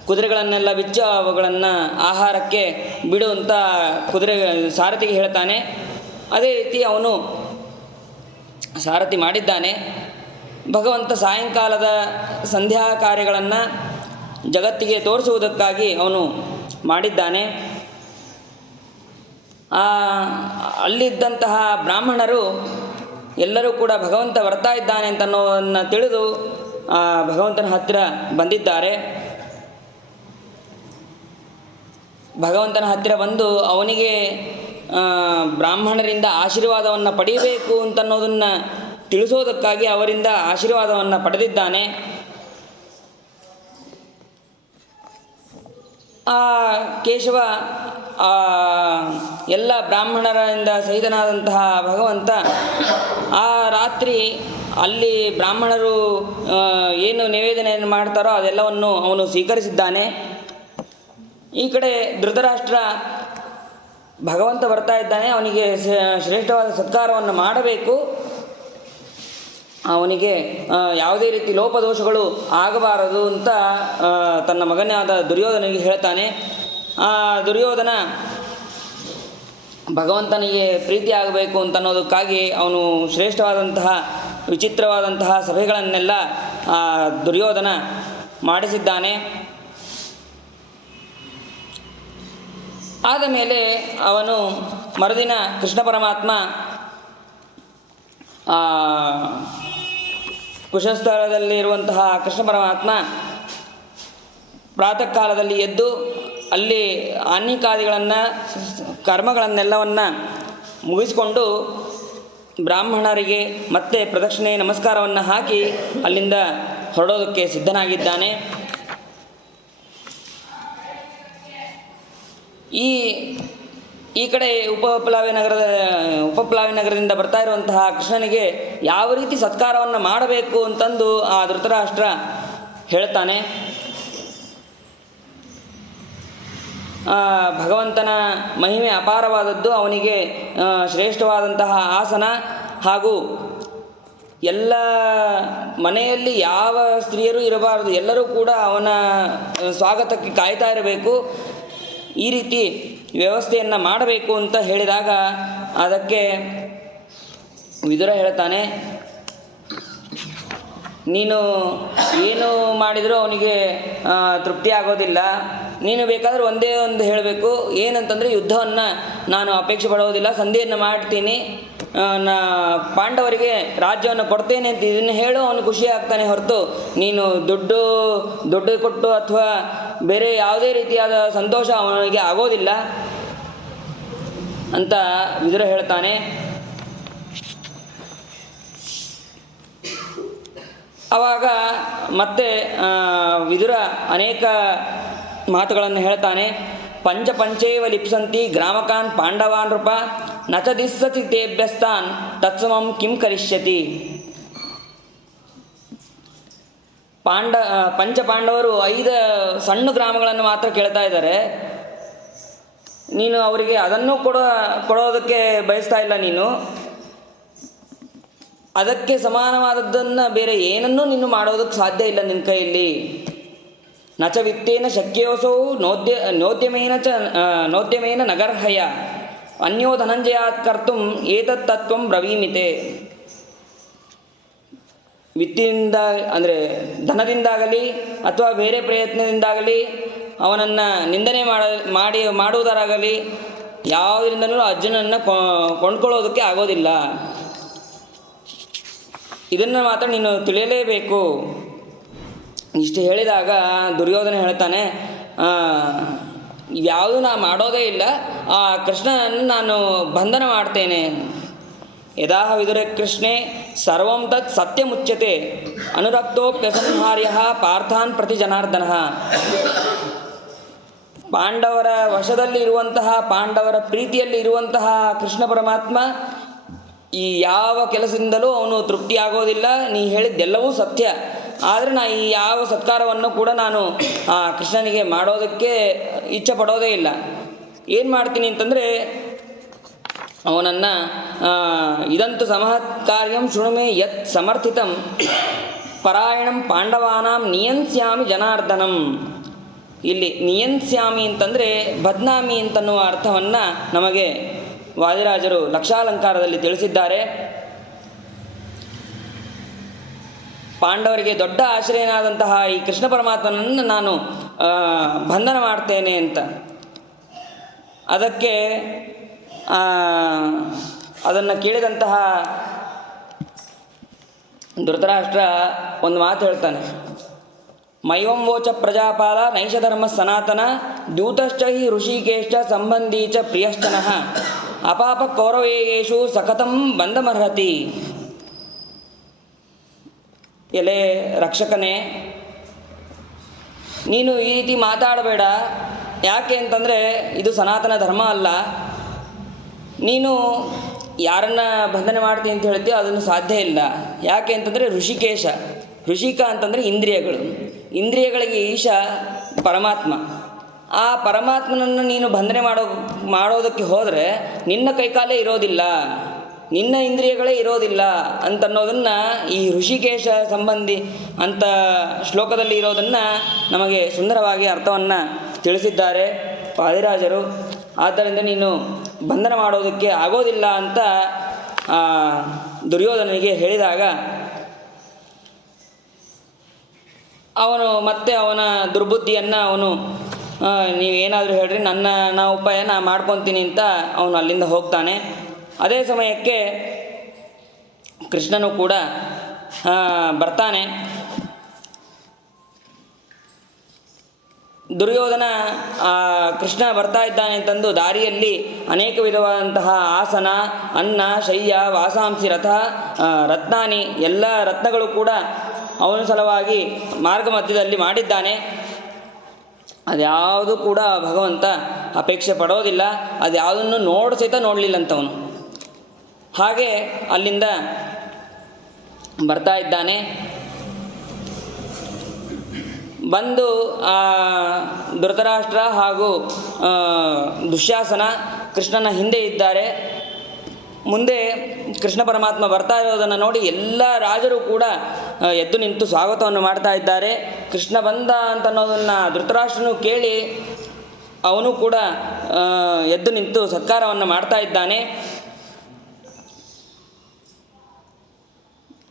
ಕುದುರೆಗಳನ್ನೆಲ್ಲ ಬಿಚ್ಚು ಅವುಗಳನ್ನು ಆಹಾರಕ್ಕೆ ಬಿಡು ಅಂತ ಸಾರಥಿಗೆ ಹೇಳ್ತಾನೆ. ಅದೇ ರೀತಿ ಅವನು ಸಾರಥಿ ಮಾಡಿದ್ದಾನೆ. ಭಗವಂತ ಸಾಯಂಕಾಲದ ಸಂಧ್ಯಾ ಕಾರ್ಯಗಳನ್ನು ಜಗತ್ತಿಗೆ ತೋರಿಸುವುದಕ್ಕಾಗಿ ಅವನು ಮಾಡಿದ್ದಾನೆ. ಅಲ್ಲಿದ್ದಂತಹ ಬ್ರಾಹ್ಮಣರು ಎಲ್ಲರೂ ಕೂಡ ಭಗವಂತ ಬರ್ತಾ ಇದ್ದಾನೆ ಅಂತನ್ನೋದನ್ನು ತಿಳಿದು ಭಗವಂತನ ಹತ್ತಿರ ಬಂದಿದ್ದಾರೆ. ಭಗವಂತನ ಹತ್ತಿರ ಬಂದು ಅವನಿಗೆ ಬ್ರಾಹ್ಮಣರಿಂದ ಆಶೀರ್ವಾದವನ್ನು ಪಡೆಯಬೇಕು ಅಂತನ್ನೋದನ್ನು ತಿಳಿಸೋದಕ್ಕಾಗಿ ಅವರಿಂದ ಆಶೀರ್ವಾದವನ್ನು ಪಡೆದಿದ್ದಾನೆ. ಕೇಶವ ಎಲ್ಲ ಬ್ರಾಹ್ಮಣರಿಂದ ಸಹಿತನಾದಂತಹ ಭಗವಂತ ಆ ರಾತ್ರಿ ಅಲ್ಲಿ ಬ್ರಾಹ್ಮಣರು ಏನು ನಿವೇದನೆಯನ್ನು ಮಾಡ್ತಾರೋ ಅದೆಲ್ಲವನ್ನು ಅವನು ಸ್ವೀಕರಿಸಿದ್ದಾನೆ. ಈ ಕಡೆ ಧೃತರಾಷ್ಟ್ರ ಭಗವಂತ ಬರ್ತಾ ಇದ್ದಾನೆ, ಅವನಿಗೆ ಶ್ರೇಷ್ಠವಾದ ಸತ್ಕಾರವನ್ನು ಮಾಡಬೇಕು, ಅವನಿಗೆ ಯಾವುದೇ ರೀತಿ ಲೋಪದೋಷಗಳು ಆಗಬಾರದು ಅಂತ ತನ್ನ ಮಗನಾದ ದುರ್ಯೋಧನಿಗೆ ಹೇಳ್ತಾನೆ. ದುರ್ಯೋಧನ ಭಗವಂತನಿಗೆ ಪ್ರೀತಿ ಆಗಬೇಕು ಅಂತನ್ನೋದಕ್ಕಾಗಿ ಅವನು ಶ್ರೇಷ್ಠವಾದಂತಹ ವಿಚಿತ್ರವಾದಂತಹ ಸಭೆಗಳನ್ನೆಲ್ಲ ದುರ್ಯೋಧನ ಮಾಡಿಸಿದ್ದಾನೆ. ಆದ ಮೇಲೆ ಅವನು ಮರುದಿನ ಕೃಷ್ಣ ಪರಮಾತ್ಮ ಕುಶಸ್ಥಳದಲ್ಲಿರುವಂತಹ ಕೃಷ್ಣ ಪರಮಾತ್ಮ ಪ್ರಾತಃ ಕಾಲದಲ್ಲಿ ಎದ್ದು ಅಲ್ಲಿ ಆನ್ನಿಕಾದಿಗಳನ್ನು ಕರ್ಮಗಳನ್ನೆಲ್ಲವನ್ನು ಮುಗಿಸಿಕೊಂಡು ಬ್ರಾಹ್ಮಣರಿಗೆ ಮತ್ತೆ ಪ್ರದಕ್ಷಿಣೆ ನಮಸ್ಕಾರವನ್ನು ಹಾಕಿ ಅಲ್ಲಿಂದ ಹೊರಡೋದಕ್ಕೆ ಸಿದ್ಧನಾಗಿದ್ದಾನೆ. ಈ ಕಡೆ ಉಪಪ್ಲಾವಿ ನಗರದಿಂದ ಬರ್ತಾ ಇರುವಂತಹ ಕೃಷ್ಣನಿಗೆ ಯಾವ ರೀತಿ ಸತ್ಕಾರವನ್ನು ಮಾಡಬೇಕು ಅಂತಂದು ಆ ಧೃತರಾಷ್ಟ್ರ ಹೇಳ್ತಾನೆ. ಭಗವಂತನ ಮಹಿಮೆ ಅಪಾರವಾದದ್ದು, ಅವನಿಗೆ ಶ್ರೇಷ್ಠವಾದಂತಹ ಆಸನ ಹಾಗೂ ಎಲ್ಲ ಮನೆಯಲ್ಲಿ ಯಾವ ಸ್ತ್ರೀಯರು ಇರಬಾರದು, ಎಲ್ಲರೂ ಕೂಡ ಅವನ ಸ್ವಾಗತಕ್ಕೆ ಕಾಯ್ತಾ ಇರಬೇಕು, ಈ ರೀತಿ ವ್ಯವಸ್ಥೆಯನ್ನು ಮಾಡಬೇಕು ಅಂತ ಹೇಳಿದಾಗ ಅದಕ್ಕೆ ವಿದುರ ಹೇಳ್ತಾನೆ, ನೀನು ಏನು ಮಾಡಿದರೂ ಅವನಿಗೆ ತೃಪ್ತಿ ಆಗೋದಿಲ್ಲ. ನೀನು ಬೇಕಾದರೆ ಒಂದೇ ಒಂದು ಹೇಳಬೇಕು, ಏನಂತಂದರೆ ಯುದ್ಧವನ್ನು ನಾನು ಅಪೇಕ್ಷೆ ಪಡೋದಿಲ್ಲ, ಸಂಧಿಯನ್ನು ಮಾಡ್ತೀನಿ, ಪಾಂಡವರಿಗೆ ರಾಜ್ಯವನ್ನು ಕೊಡ್ತೇನೆ ಅಂತ ಇದನ್ನು ಹೇಳು, ಅವನು ಖುಷಿ ಆಗ್ತಾನೆ ಹೊರತು ನೀನು ದುಡ್ಡು ಕೊಟ್ಟು ಅಥವಾ ಬೇರೆ ಯಾವುದೇ ರೀತಿಯಾದ ಸಂತೋಷ ಅವನಿಗೆ ಆಗೋದಿಲ್ಲ ಅಂತ ವಿದುರ ಹೇಳ್ತಾನೆ. ಆವಾಗ ಮತ್ತೆ ವಿದುರ ಅನೇಕ ಮಾತುಗಳನ್ನು ಹೇಳ್ತಾನೆ. ಪಂಚೇವ ಲಿಪ್ಸಂತಿ ಗ್ರಾಮಕಾನ್ ಪಾಂಡವಾನ್ ನೃಪ ನಚ ದಿಸ್ಸತಿ ತೇಭ್ಯಸ್ತಾನ್ ತತ್ಸಮಂ ಕಿಂ ಕರಿಷ್ಯತಿ. ಪಂಚಪಾಂಡವರು 5 ಸಣ್ಣ ಗ್ರಾಮಗಳನ್ನು ಮಾತ್ರ ಕೇಳ್ತಾ ಇದ್ದಾರೆ, ನೀನು ಅವರಿಗೆ ಅದನ್ನು ಕೊಡೋದಕ್ಕೆ ಬಯಸ್ತಾ ಇಲ್ಲ, ನೀನು ಅದಕ್ಕೆ ಸಮಾನವಾದದ್ದನ್ನು ಬೇರೆ ಏನನ್ನೂ ನೀನು ಮಾಡೋದಕ್ಕೆ ಸಾಧ್ಯ ಇಲ್ಲ ನಿನ್ನ ಕೈಯಲ್ಲಿ. ನಚ ವಿತ್ತೇನ ಶಕ್ಯೋಸೌ ನೋದ್ಯಮೇನ ನಗರ್ಹಯ ಅನ್ಯೋ ಧನಂಜಯಾತ್ ಕರ್ತುಂ ಏತತ್ ತತ್ವಂ ಬ್ರವೀಮಿತೆ. ವಿತ್ತಿನಿಂದ ಅಂದರೆ ಧನದಿಂದಾಗಲಿ ಅಥವಾ ಬೇರೆ ಪ್ರಯತ್ನದಿಂದಾಗಲಿ ಅವನನ್ನು ನಿಂದನೆ ಮಾಡುವುದರಾಗಲಿ ಯಾವುದರಿಂದಲೂ ಅರ್ಜುನನ್ನು ಕೊಂಡ್ಕೊಳ್ಳೋದಕ್ಕೆ ಆಗೋದಿಲ್ಲ. ಇದನ್ನು ಮಾತ್ರ ನೀನು ತಿಳಿಯಲೇಬೇಕು. ಇಷ್ಟು ಹೇಳಿದಾಗ ದುರ್ಯೋಧನ ಹೇಳ್ತಾನೆ, ಯಾವುದು ನಾನು ಮಾಡೋದೇ ಇಲ್ಲ, ಆ ಕೃಷ್ಣನನ್ನು ನಾನು ಬಂಧನ ಮಾಡ್ತೇನೆ. ಯದಾಹ ವಿದುರ ಕೃಷ್ಣೆ ಸರ್ವಂ ತತ್ ಸತ್ಯಮುಚ್ಯತೆ ಅನುರಕ್ತೋಪ್ಯಸಂಹಾರ್ಯ ಪಾರ್ಥಾನ್ ಪ್ರತಿ ಜನಾರ್ದನ. ಪಾಂಡವರ ವಶದಲ್ಲಿ ಇರುವಂತಹ, ಪಾಂಡವರ ಪ್ರೀತಿಯಲ್ಲಿ ಇರುವಂತಹ ಕೃಷ್ಣ ಪರಮಾತ್ಮ ಈ ಯಾವ ಕೆಲಸದಿಂದಲೂ ಅವನು ತೃಪ್ತಿಯಾಗೋದಿಲ್ಲ. ನೀ ಹೇಳಿದ್ದೆಲ್ಲವೂ ಸತ್ಯ, ಆದರೆ ನಾ ಈ ಯಾವ ಸತ್ಕಾರವನ್ನು ಕೂಡ ನಾನು ಆ ಕೃಷ್ಣನಿಗೆ ಮಾಡೋದಕ್ಕೆ ಇಚ್ಛೆ ಪಡೋದೇ ಇಲ್ಲ. ಏನು ಮಾಡ್ತೀನಿ ಅಂತಂದರೆ ಅವನನ್ನು ಇದಂತು ಸಮಹತ್ ಕಾರ್ಯಂ ಶೃಣುಮೆ ಯತ್ ಸಮರ್ಥಿತಂ ಪರಾಯಣಂ ಪಾಂಡವಾನಾಂ ನಿಯಂಸ್ಯಾಮಿ ಜನಾರ್ದನಂ. ಇಲ್ಲಿ ನಿಯಂಸ್ಯಾಮಿ ಅಂತಂದರೆ ಬದ್ನಾಮಿ ಅಂತನ್ನುವ ಅರ್ಥವನ್ನು ನಮಗೆ ವಾದಿರಾಜರು ಲಕ್ಷಾಲಂಕಾರದಲ್ಲಿ ತಿಳಿಸಿದ್ದಾರೆ. ಪಾಂಡವರಿಗೆ ದೊಡ್ಡ ಆಶ್ರಯನಾದಂತಹ ಈ ಕೃಷ್ಣ ಪರಮಾತ್ಮನನ್ನು ನಾನು ಬಂಧನ ಮಾಡ್ತೇನೆ ಅಂತ. ಅದಕ್ಕೆ ಅದನ್ನು ಕೇಳಿದಂತಹ ಧೃತರಾಷ್ಟ್ರ ಒಂದು ಮಾತು ಹೇಳ್ತಾನೆ. ಮೈವಂ ವೋಚ ಪ್ರಜಾಪಾಲ ನೈಷ ಧರ್ಮ ಸನಾತನ ದ್ಯೂತಶ್ಚ ಹಿ ಋಷಿಕೇಶ್ಚ ಸಂಬಂಧೀ ಚ ಪ್ರಿಯಶ್ಚನಃ ಅಪಾಪ ಕೌರವೇಯೇಷು ಸಖತಂ ಬಂಧಮರ್ಹತಿ. ಎಲೆ ರಕ್ಷಕನೇ, ನೀನು ಈ ರೀತಿ ಮಾತಾಡಬೇಡ. ಯಾಕೆ ಅಂತಂದರೆ ಇದು ಸನಾತನ ಧರ್ಮ ಅಲ್ಲ. ನೀನು ಯಾರನ್ನ ಬಂಧನ ಮಾಡ್ತೀನಿ ಅಂತ ಹೇಳ್ತೀಯೋ ಅದನ್ನು ಸಾಧ್ಯ ಇಲ್ಲ. ಯಾಕೆ ಅಂತಂದರೆ ಋಷಿಕೇಶ, ಋಷಿಕ ಅಂತಂದರೆ ಇಂದ್ರಿಯಗಳು, ಇಂದ್ರಿಯಗಳಿಗೆ ಈಶ ಪರಮಾತ್ಮ. ಆ ಪರಮಾತ್ಮನನ್ನು ನೀನು ಬಂಧನೆ ಮಾಡೋದಕ್ಕೆ ಹೋದರೆ ನಿನ್ನ ಕೈಕಾಲೇ ಇರೋದಿಲ್ಲ, ನಿನ್ನ ಇಂದ್ರಿಯಗಳೇ ಇರೋದಿಲ್ಲ ಅಂತನ್ನೋದನ್ನು ಈ ಋಷಿಕೇಶ ಸಂಬಂಧಿ ಅಂತ ಶ್ಲೋಕದಲ್ಲಿ ಇರೋದನ್ನು ನಮಗೆ ಸುಂದರವಾಗಿ ಅರ್ಥವನ್ನು ತಿಳಿಸಿದ್ದಾರೆ ವಾದಿರಾಜರು. ಆದ್ದರಿಂದ ನೀನು ಬಂಧನ ಮಾಡೋದಕ್ಕೆ ಆಗೋದಿಲ್ಲ ಅಂತ ದುರ್ಯೋಧನನಿಗೆ ಹೇಳಿದಾಗ ಅವನು ಮತ್ತೆ ಅವನ ದುರ್ಬುದ್ಧಿಯನ್ನು ಅವನು ನೀವೇನಾದರೂ ಹೇಳ್ರಿ, ನನ್ನ ಉಪಾಯ ನಾ ಮಾಡ್ಕೊತೀನಿ ಅಂತ ಅವನು ಅಲ್ಲಿಂದ ಹೋಗ್ತಾನೆ. ಅದೇ ಸಮಯಕ್ಕೆ ಕೃಷ್ಣನು ಕೂಡ ಬರ್ತಾನೆ. ದುರ್ಯೋಧನ ಕೃಷ್ಣ ಬರ್ತಾ ಇದ್ದಾನೆ ಅಂತಂದು ದಾರಿಯಲ್ಲಿ ಅನೇಕ ವಿಧವಾದಂತಹ ಆಸನ, ಅನ್ನ, ಶಯ್ಯ, ವಾಸಾಂಸಿ, ರಥ, ರತ್ನಾನಿ ಎಲ್ಲ ರತ್ನಗಳು ಕೂಡ ಅವನ ಸಲುವಾಗಿ ಮಾರ್ಗ ಮಧ್ಯದಲ್ಲಿ ಮಾಡಿದ್ದಾನೆ. ಅದ್ಯಾವುದು ಕೂಡ ಭಗವಂತ ಅಪೇಕ್ಷೆ ಪಡೋದಿಲ್ಲ. ಅದ್ಯಾವುದನ್ನು ಸಹಿತ ನೋಡಲಿಲ್ಲಂತವನು. ಹಾಗೆ ಅಲ್ಲಿಂದ ಬರ್ತಾ ಇದ್ದಾನೆ. ಬಂದು ಧೃತರಾಷ್ಟ್ರ ಹಾಗೂ ದುಶ್ಯಾಸನ ಕೃಷ್ಣನ ಹಿಂದೆ ಇದ್ದಾರೆ. ಮುಂದೆ ಕೃಷ್ಣ ಪರಮಾತ್ಮ ಬರ್ತಾ ಇರೋದನ್ನು ನೋಡಿ ಎಲ್ಲ ರಾಜರು ಕೂಡ ಎದ್ದು ನಿಂತು ಸ್ವಾಗತವನ್ನು ಮಾಡ್ತಾ ಇದ್ದಾರೆ. ಕೃಷ್ಣ ಬಂದ ಅಂತನ್ನೋದನ್ನು ಧೃತರಾಷ್ಟ್ರನು ಕೇಳಿ ಅವನು ಕೂಡ ಎದ್ದು ನಿಂತು ಸತ್ಕಾರವನ್ನು ಮಾಡ್ತಾ ಇದ್ದಾನೆ.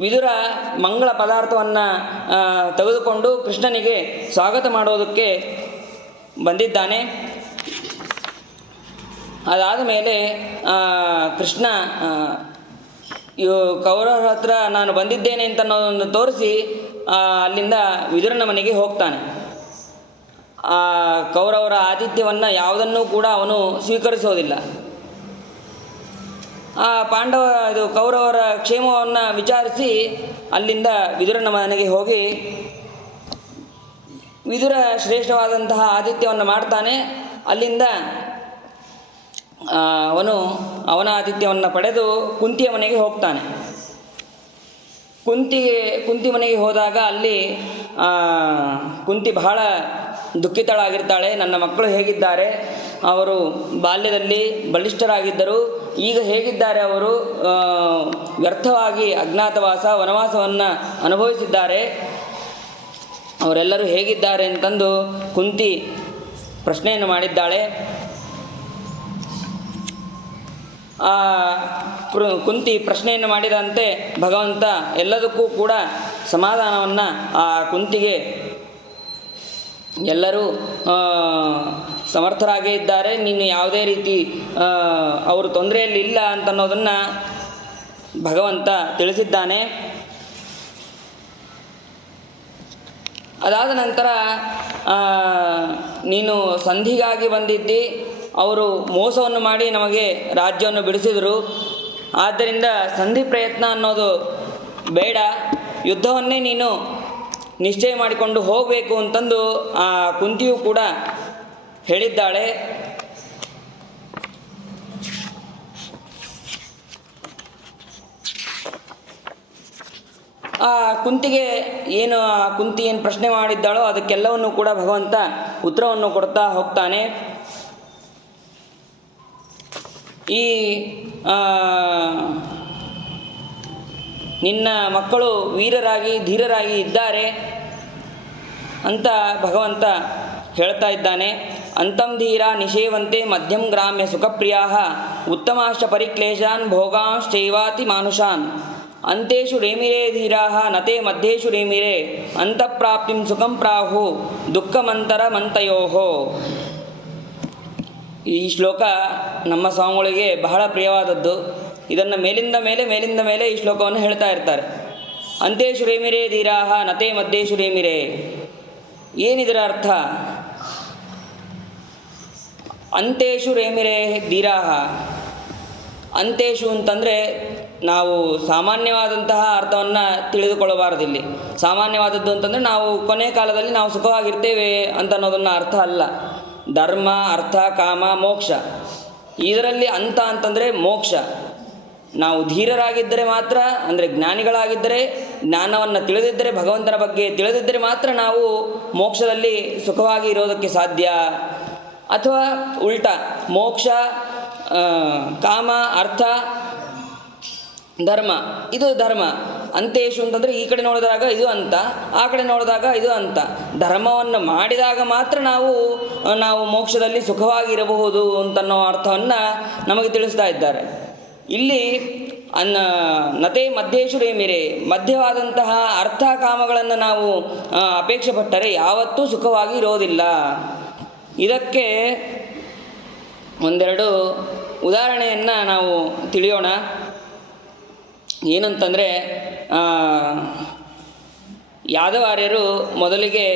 ವಿದುರ ಮಂಗಳ ಪದಾರ್ಥವನ್ನು ತೆಗೆದುಕೊಂಡು ಕೃಷ್ಣನಿಗೆ ಸ್ವಾಗತ ಮಾಡೋದಕ್ಕೆ ಬಂದಿದ್ದಾನೆ. ಅದಾದ ಮೇಲೆ ಕೃಷ್ಣ ಕೌರವರ ಹತ್ರ ನಾನು ಬಂದಿದ್ದೇನೆ ಅಂತ ಅನ್ನೋದನ್ನು ತೋರಿಸಿ ಅಲ್ಲಿಂದ ವಿದುರನ ಮನೆಗೆ ಹೋಗ್ತಾನೆ. ಕೌರವರ ಆತಿಥ್ಯವನ್ನು ಯಾವುದನ್ನೂ ಕೂಡ ಅವನು ಸ್ವೀಕರಿಸೋದಿಲ್ಲ. ಕೌರವರ ಕ್ಷೇಮವನ್ನು ವಿಚಾರಿಸಿ ಅಲ್ಲಿಂದ ವಿದುರನ ಮನೆಗೆ ಹೋಗಿ ವಿದುರ ಶ್ರೇಷ್ಠವಾದಂತಹ ಆತಿಥ್ಯವನ್ನು ಮಾಡ್ತಾನೆ. ಅಲ್ಲಿಂದ ಅವನ ಆತಿಥ್ಯವನ್ನು ಪಡೆದು ಕುಂತಿಯ ಮನೆಗೆ ಹೋಗ್ತಾನೆ. ಕುಂತಿ ಮನೆಗೆ ಹೋದಾಗ ಅಲ್ಲಿ ಕುಂತಿ ಬಹಳ ದುಃಖಿತಳಾಗಿರ್ತಾಳೆ. ನನ್ನ ಮಕ್ಕಳು ಹೇಗಿದ್ದಾರೆ? ಅವರು ಬಾಲ್ಯದಲ್ಲಿ ಬಲಿಷ್ಠರಾಗಿದ್ದರು, ಈಗ ಹೇಗಿದ್ದಾರೆ? ಅವರು ವ್ಯರ್ಥವಾಗಿ ಅಜ್ಞಾತವಾಸ ವನವಾಸವನ್ನು ಅನುಭವಿಸಿದ್ದಾರೆ. ಅವರೆಲ್ಲರೂ ಹೇಗಿದ್ದಾರೆ ಅಂತಂದು ಕುಂತಿ ಪ್ರಶ್ನೆಯನ್ನು ಮಾಡಿದ್ದಾಳೆ. ಕುಂತಿ ಪ್ರಶ್ನೆಯನ್ನು ಮಾಡಿದಂತೆ ಭಗವಂತ ಎಲ್ಲದಕ್ಕೂ ಕೂಡ ಸಮಾಧಾನವನ್ನು ಆ ಕುಂತಿಗೆ ಎಲ್ಲರೂ ಸಮರ್ಥರಾಗೇ ಇದ್ದಾರೆ, ನೀನು ಯಾವುದೇ ರೀತಿ ಅವರು ತೊಂದರೆಯಲ್ಲಿ ಇಲ್ಲ ಅಂತನ್ನೋದನ್ನು ಭಗವಂತ ತಿಳಿಸಿದ್ದಾನೆ. ಅದಾದ ನಂತರ ನೀನು ಸಂಧಿಗಾಗಿ ಬಂದಿದ್ದಿ, ಅವರು ಮೋಸವನ್ನು ಮಾಡಿ ನಮಗೆ ರಾಜ್ಯವನ್ನು ಬಿಡಿಸಿದರು, ಆದ್ದರಿಂದ ಸಂಧಿ ಪ್ರಯತ್ನ ಅನ್ನೋದು ಬೇಡ, ಯುದ್ಧವನ್ನೇ ನೀನು ನಿಶ್ಚಯ ಮಾಡಿಕೊಂಡು ಹೋಗಬೇಕು ಅಂತಂದು ಆ ಕುಂತಿಯು ಕೂಡ ಹೇಳಿದ್ದಾಳೆ. ಕುಂತಿಗೆ ಕುಂತಿ ಏನು ಪ್ರಶ್ನೆ ಮಾಡಿದ್ದಾಳೋ ಅದಕ್ಕೆಲ್ಲವನ್ನು ಕೂಡ ಭಗವಂತ ಉತ್ತರವನ್ನು ಕೊಡ್ತಾ ಹೋಗ್ತಾನೆ. ಈ ನಿನ್ನ ಮಕ್ಕಳು ವೀರರಾಗಿ ಧೀರರಾಗಿ ಇದ್ದಾರೆ ಅಂತ ಭಗವಂತ ಹೇಳ್ತಾ ಇದ್ದಾನೆ. ಅಂತಂ ಧೀರ ನಿಷೇವಂತೆ ಮಧ್ಯಂ ಗ್ರಾಮ್ಯ ಸುಖಪ್ರಿಯಾ ಉತ್ತಮಾಶ್ಚ ಪರಿಕ್ಲೇಶಾನ್ ಭೋಗಾಂಶ್ಚೈವಾತಿ ಮಾನುಷಾನ್ ಅಂತೇಷು ರೇಮಿರೇ ಧೀರಾ ನತೆ ಮಧ್ಯೇಶು ರೇಮಿರೇ ಅಂತಃಪ್ರಾಪ್ತಿಂ ಸುಖಂ ಪ್ರಾಹು ದುಃಖಮಂತರಮಂತಯೋ. ಈ ಶ್ಲೋಕ ನಮ್ಮ ಸ್ವಾಮಿಗಳಿಗೆ ಬಹಳ ಪ್ರಿಯವಾದದ್ದು. ಇದನ್ನು ಮೇಲಿಂದ ಮೇಲೆ ಈ ಶ್ಲೋಕವನ್ನು ಹೇಳ್ತಾ ಇರ್ತಾರೆ. ಅಂತೇಷು ರೇಮಿರೇ ಧೀರಾ ನತೆ ಮಧ್ಯೇಶು ರೇಮಿರೇ. ಏನಿದರ ಅರ್ಥ? ಅಂತೇಷು ರೇಮಿರೇ ಧೀರಾ. ಅಂತೇಷು ಅಂತಂದರೆ ನಾವು ಸಾಮಾನ್ಯವಾದಂತಹ ಅರ್ಥವನ್ನು ತಿಳಿದುಕೊಳ್ಳಬಾರದಿಲ್ಲಿ. ಸಾಮಾನ್ಯವಾದದ್ದು ಅಂತಂದರೆ ನಾವು ಕೊನೆ ಕಾಲದಲ್ಲಿ ನಾವು ಸುಖವಾಗಿರ್ತೇವೆ ಅಂತ ಅನ್ನೋದನ್ನು ಅರ್ಥ ಅಲ್ಲ. ಧರ್ಮ, ಅರ್ಥ, ಕಾಮ, ಮೋಕ್ಷ, ಇದರಲ್ಲಿ ಅಂತ ಅಂತಂದರೆ ಮೋಕ್ಷ. ನಾವು ಧೀರರಾಗಿದ್ದರೆ ಮಾತ್ರ, ಅಂದರೆ ಜ್ಞಾನಿಗಳಾಗಿದ್ದರೆ, ಜ್ಞಾನವನ್ನು ತಿಳಿದಿದ್ದರೆ, ಭಗವಂತನ ಬಗ್ಗೆ ತಿಳಿದಿದ್ದರೆ ಮಾತ್ರ ನಾವು ಮೋಕ್ಷದಲ್ಲಿ ಸುಖವಾಗಿ ಇರೋದಕ್ಕೆ ಸಾಧ್ಯ. ಅಥವಾ ಉಲ್ಟಾ, ಮೋಕ್ಷ, ಕಾಮ, ಅರ್ಥ, ಧರ್ಮ, ಇದು ಧರ್ಮ. ಅಂತೇಶು ಅಂತಂದರೆ ಈ ಕಡೆ ನೋಡಿದಾಗ ಇದು ಅಂತ, ಆ ಕಡೆ ನೋಡಿದಾಗ ಇದು ಅಂತ. ಧರ್ಮವನ್ನು ಮಾಡಿದಾಗ ಮಾತ್ರ ನಾವು ಮೋಕ್ಷದಲ್ಲಿ ಸುಖವಾಗಿರಬಹುದು ಅಂತನ್ನೋ ಅರ್ಥವನ್ನು ನಮಗೆ ತಿಳಿಸ್ತಾ ಇದ್ದಾರೆ. ಇಲ್ಲಿ ನತೆ ಮಧ್ಯೇಶು ರೇಮಿರೆ, ಮಧ್ಯವಾದಂತಹ ಅರ್ಥ ಕಾಮಗಳನ್ನು ನಾವು ಅಪೇಕ್ಷೆ ಪಟ್ಟರೆ ಯಾವತ್ತೂ ಸುಖವಾಗಿ ಇರೋದಿಲ್ಲ. ಇದಕ್ಕೆ ಒಂದೆರಡು ಉದಾಹರಣೆಯನ್ನು ನಾವು ತಿಳಿಯೋಣ. ಏನಂತಂದರೆ, ಯಾದವಾರ್ಯರು ಮೊದಲಿಗೆ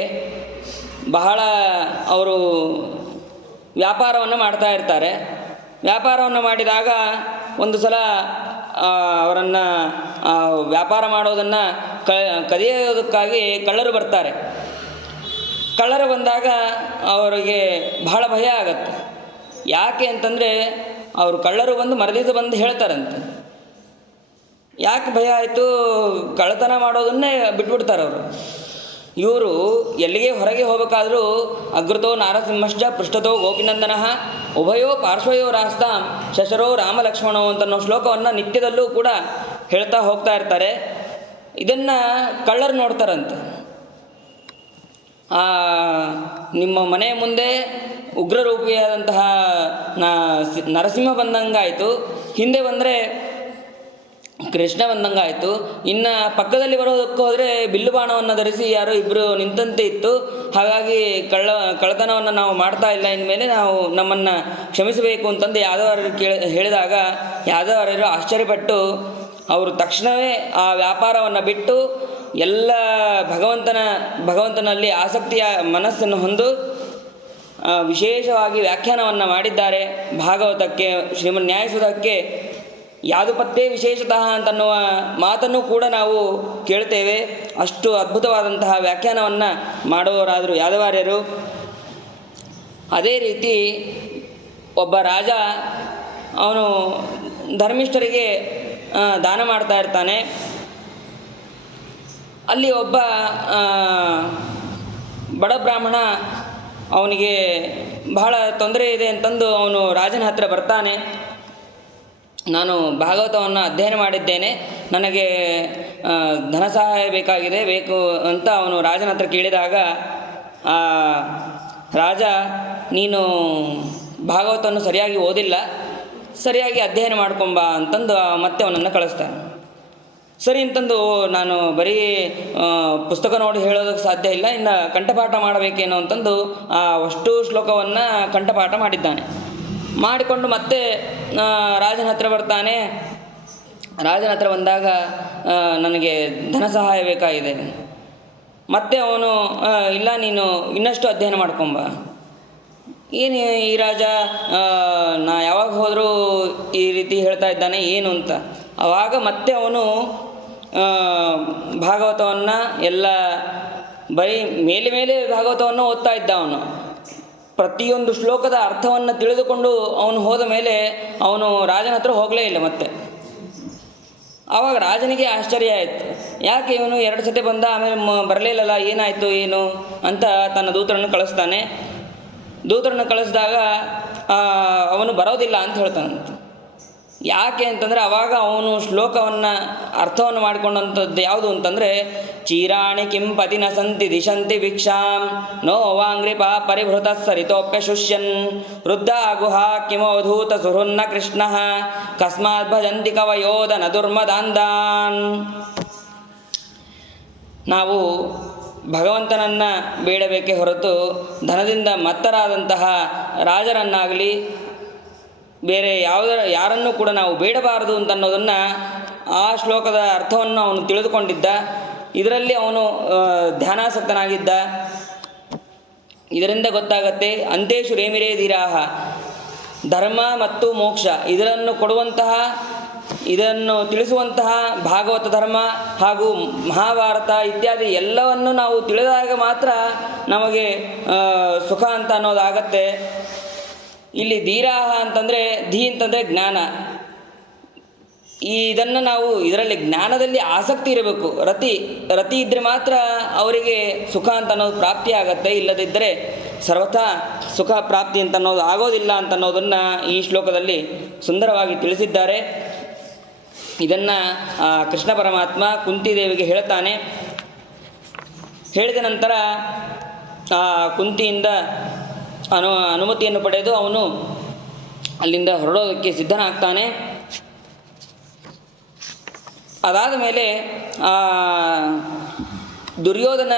ಬಹಳ ಅವರು ವ್ಯಾಪಾರವನ್ನು ಮಾಡ್ತಾ ಇರ್ತಾರೆ. ವ್ಯಾಪಾರವನ್ನು ಮಾಡಿದಾಗ ಒಂದು ಸಲ ಅವರನ್ನು ವ್ಯಾಪಾರ ಮಾಡೋದನ್ನು ಕದಿಯೋದಕ್ಕಾಗಿ ಕಳ್ಳರು ಬರ್ತಾರೆ. ಕಳ್ಳರು ಬಂದಾಗ ಅವರಿಗೆ ಬಹಳ ಭಯ ಆಗತ್ತೆ. ಯಾಕೆ ಅಂತಂದರೆ, ಅವರು ಕಳ್ಳರು ಬಂದು ಮರದಿವಸ ಬಂದು ಹೇಳ್ತಾರಂತೆ. ಯಾಕೆ ಭಯ ಆಯಿತು? ಕಳ್ಳತನ ಮಾಡೋದನ್ನೇ ಬಿಟ್ಬಿಡ್ತಾರೆ ಅವರು. ಇವರು ಎಲ್ಲಿಗೆ ಹೊರಗೆ ಹೋಗಬೇಕಾದ್ರೂ ಅಗ್ರತೋ ನಾರಸಿಂಹಶ್ಚ ಪೃಷ್ಠತೋ ಗೋಪಿನಂದನ ಉಭಯೋ ಪಾರ್ಶ್ವಯೋ ರಾಸ್ತಾಂ ಶಶರೋ ರಾಮಲಕ್ಷ್ಮಣೋ ಅಂತನ್ನೋ ಶ್ಲೋಕವನ್ನು ನಿತ್ಯದಲ್ಲೂ ಕೂಡ ಹೇಳ್ತಾ ಹೋಗ್ತಾ ಇರ್ತಾರೆ. ಇದನ್ನು ಕಳ್ಳರು ನೋಡ್ತಾರಂತೆ. ನಿಮ್ಮ ಮನೆ ಮುಂದೆ ಉಗ್ರರೂಪಿಯಾದಂತಹ ನರಸಿಂಹ ಬಂದಂಗಾಯಿತು, ಹಿಂದೆ ಬಂದರೆ ಕೃಷ್ಣ ಬಂದಂಗಾಯಿತು, ಇನ್ನು ಪಕ್ಕದಲ್ಲಿ ಬರೋದಕ್ಕೆ ಹೋದರೆ ಬಿಲ್ಲು ಬಾಣವನ್ನು ಧರಿಸಿ ಯಾರೋ ಇಬ್ಬರು ನಿಂತಂತೆ ಇತ್ತು. ಹಾಗಾಗಿ ಕಳ್ಳತನವನ್ನು ನಾವು ಮಾಡ್ತಾ ಇಲ್ಲ, ಇನ್ಮೇಲೆ ನಾವು ನಮ್ಮನ್ನು ಕ್ಷಮಿಸಬೇಕು ಅಂತಂದು ಯಾದವಾರ್ಯರು ಹೇಳಿದಾಗ ಯಾದವಾರ್ಯರು ಆಶ್ಚರ್ಯಪಟ್ಟು ಅವರು ತಕ್ಷಣವೇ ಆ ವ್ಯಾಪಾರವನ್ನು ಬಿಟ್ಟು ಎಲ್ಲ ಭಗವಂತನಲ್ಲಿ ಆಸಕ್ತಿಯ ಮನಸ್ಸನ್ನು ಹೊಂದು ವಿಶೇಷವಾಗಿ ವ್ಯಾಖ್ಯಾನವನ್ನು ಮಾಡಿದ್ದಾರೆ. ಭಾಗವತಕ್ಕೆ, ಶ್ರೀಮನ್ ನ್ಯಾಯಸುಧಕ್ಕೆ ಯಾದುಪತ್ತೇ ವಿಶೇಷತಃ ಅಂತನ್ನುವ ಮಾತನ್ನು ಕೂಡ ನಾವು ಕೇಳ್ತೇವೆ. ಅಷ್ಟು ಅದ್ಭುತವಾದಂತಹ ವ್ಯಾಖ್ಯಾನವನ್ನು ಮಾಡುವವರಾದರು ಯಾದವಾರ್ಯರು. ಅದೇ ರೀತಿ ಒಬ್ಬ ರಾಜ, ಅವನು ಧರ್ಮಿಷ್ಠರಿಗೆ ದಾನ ಮಾಡ್ತಾ ಇರ್ತಾನೆ. ಅಲ್ಲಿ ಒಬ್ಬ ಬಡ ಬ್ರಾಹ್ಮಣ, ಅವನಿಗೆ ಬಹಳ ತೊಂದರೆ ಇದೆ ಅಂತಂದು ಅವನು ರಾಜನ ಹತ್ರ ಬರ್ತಾನೆ. ನಾನು ಭಾಗವತವನ್ನು ಅಧ್ಯಯನ ಮಾಡಿದ್ದೇನೆ, ನನಗೆ ಧನ ಸಹಾಯ ಬೇಕು ಅಂತ ಅವನು ರಾಜನ ಹತ್ರ ಕೇಳಿದಾಗ ರಾಜ, ನೀನು ಭಾಗವತವನ್ನು ಸರಿಯಾಗಿ ಓದಿಲ್ಲ, ಸರಿಯಾಗಿ ಅಧ್ಯಯನ ಮಾಡ್ಕೊಂಬ ಅಂತಂದು ಮತ್ತೆ ಅವನನ್ನು ಕಳಿಸ್ತಾನೆ. ಸರಿ ಅಂತಂದು, ನಾನು ಬರೀ ಪುಸ್ತಕ ನೋಡಿ ಹೇಳೋದಕ್ಕೆ ಸಾಧ್ಯ ಇಲ್ಲ, ಇನ್ನು ಕಂಠಪಾಠ ಮಾಡಬೇಕೇನೋ ಅಂತಂದು ಅಷ್ಟು ಶ್ಲೋಕವನ್ನು ಕಂಠಪಾಠ ಮಾಡಿದ್ದಾನೆ. ಮಾಡಿಕೊಂಡು ಮತ್ತೆ ರಾಜನ ಹತ್ರ ಬರ್ತಾನೆ. ರಾಜನ ಹತ್ರ ಬಂದಾಗ ನನಗೆ ಧನ ಸಹಾಯ ಬೇಕಾಗಿದೆ. ಮತ್ತೆ ಅವನು, ಇಲ್ಲ ನೀನು ಇನ್ನಷ್ಟು ಅಧ್ಯಯನ ಮಾಡ್ಕೊಂಬ. ಏನು ಈ ರಾಜ ನಾ ಯಾವಾಗ ಹೋದರೂ ಈ ರೀತಿ ಹೇಳ್ತಾ ಇದ್ದಾನೆ, ಏನು ಅಂತ. ಆವಾಗ ಮತ್ತೆ ಅವನು ಭಾಗವತವನ್ನು ಎಲ್ಲ ಬರೀ ಮೇಲೆ ಭಾಗವತವನ್ನು ಓದ್ತಾ ಇದ್ದ. ಅವನು ಪ್ರತಿಯೊಂದು ಶ್ಲೋಕದ ಅರ್ಥವನ್ನು ತಿಳಿದುಕೊಂಡು ಅವನು ಹೋದ ಮೇಲೆ ಅವನು ರಾಜನ ಹತ್ರ ಹೋಗಲೇ ಇಲ್ಲ ಮತ್ತೆ. ಆವಾಗ ರಾಜನಿಗೆ ಆಶ್ಚರ್ಯ ಆಯಿತು. ಯಾಕೆ ಇವನು 2 ಸತಿ ಬಂದ, ಆಮೇಲೆ ಬರಲೇ ಇಲ್ಲಲ್ಲ, ಏನಾಯಿತು ಏನು ಅಂತ ತನ್ನ ದೂತರನ್ನು ಕಳಿಸ್ತಾನೆ. ದೂತರನ್ನು ಕಳಿಸಿದಾಗ ಅವನು ಬರೋದಿಲ್ಲ ಅಂತ ಹೇಳ್ತಾನಂತೆ. ಯಾಕೆ ಅಂತಂದರೆ ಅವಾಗ ಅವನು ಶ್ಲೋಕವನ್ನು ಅರ್ಥವನ್ನು ಮಾಡಿಕೊಂಡಂಥದ್ದು ಯಾವುದು ಅಂತಂದರೆ ಚೀರಾಣಿ ಕಿಂಪತಿ ನ ಸಂತಿ ದಿಶಂತಿ ಭಿಕ್ಷಾಂ ನೋ ವಾಂಗ್ರಿಪ ಪರಿಭೃತ ಸರಿತೋಪ್ಯ ಶುಷ್ಯನ್ ವೃದ್ಧ ಗುಹಾ ಕಿಮವಧೂತ ಸುಹೃನ್ನ ಕೃಷ್ಣ ಕಸ್ಮಾತ್ ಭಜಂತಿ ಕವಯೋದನ ದುರ್ಮದಾಂದಾನ್. ನಾವು ಭಗವಂತನನ್ನು ಬೇಡಬೇಕೇ ಹೊರತು ಧನದಿಂದ ಮತ್ತರಾದಂತಹ ರಾಜರನ್ನಾಗಲಿ ಬೇರೆ ಯಾರನ್ನೂ ಕೂಡ ನಾವು ಬೇಡಬಾರದು ಅಂತ ಅನ್ನೋದನ್ನು ಆ ಶ್ಲೋಕದ ಅರ್ಥವನ್ನು ಅವನು ತಿಳಿದುಕೊಂಡಿದ್ದ. ಇದರಲ್ಲಿ ಅವನು ಧ್ಯಾನಾಸಕ್ತನಾಗಿದ್ದ. ಇದರಿಂದ ಗೊತ್ತಾಗತ್ತೆ ಅಂತೇಶು ರೇಮಿರೇ ಧೀರಾಹ, ಧರ್ಮ ಮತ್ತು ಮೋಕ್ಷ ಇದನ್ನು ತಿಳಿಸುವಂತಹ ಭಾಗವತ ಧರ್ಮ ಹಾಗೂ ಮಹಾಭಾರತ ಇತ್ಯಾದಿ ಎಲ್ಲವನ್ನು ನಾವು ತಿಳಿದಾಗ ಮಾತ್ರ ನಮಗೆ ಸುಖ ಅಂತ ಅನ್ನೋದಾಗತ್ತೆ. ಇಲ್ಲಿ ಧೀರಾಹ ಅಂತಂದರೆ ಧೀ ಅಂತಂದರೆ ಜ್ಞಾನ. ಇದನ್ನು ನಾವು ಇದರಲ್ಲಿ ಜ್ಞಾನದಲ್ಲಿ ಆಸಕ್ತಿ ಇರಬೇಕು. ರತಿ ಇದ್ದರೆ ಮಾತ್ರ ಅವರಿಗೆ ಸುಖ ಅಂತ ಅನ್ನೋದು ಪ್ರಾಪ್ತಿ ಆಗತ್ತೆ. ಇಲ್ಲದಿದ್ದರೆ ಸರ್ವಥಾ ಸುಖ ಪ್ರಾಪ್ತಿ ಅಂತ ಅನ್ನೋದು ಆಗೋದಿಲ್ಲ ಅಂತ ಅನ್ನೋದನ್ನು ಈ ಶ್ಲೋಕದಲ್ಲಿ ಸುಂದರವಾಗಿ ತಿಳಿಸಿದ್ದಾರೆ. ಇದನ್ನು ಕೃಷ್ಣ ಪರಮಾತ್ಮ ಕುಂತಿದೇವಿಗೆ ಹೇಳ್ತಾನೆ. ಹೇಳಿದ ನಂತರ ಕುಂತಿಯಿಂದ ಅನುಮತಿಯನ್ನು ಪಡೆದು ಅವನು ಅಲ್ಲಿಂದ ಹೊರಡೋದಕ್ಕೆ ಸಿದ್ಧನಾಗ್ತಾನೆ. ಅದಾದ ಮೇಲೆ ದುರ್ಯೋಧನ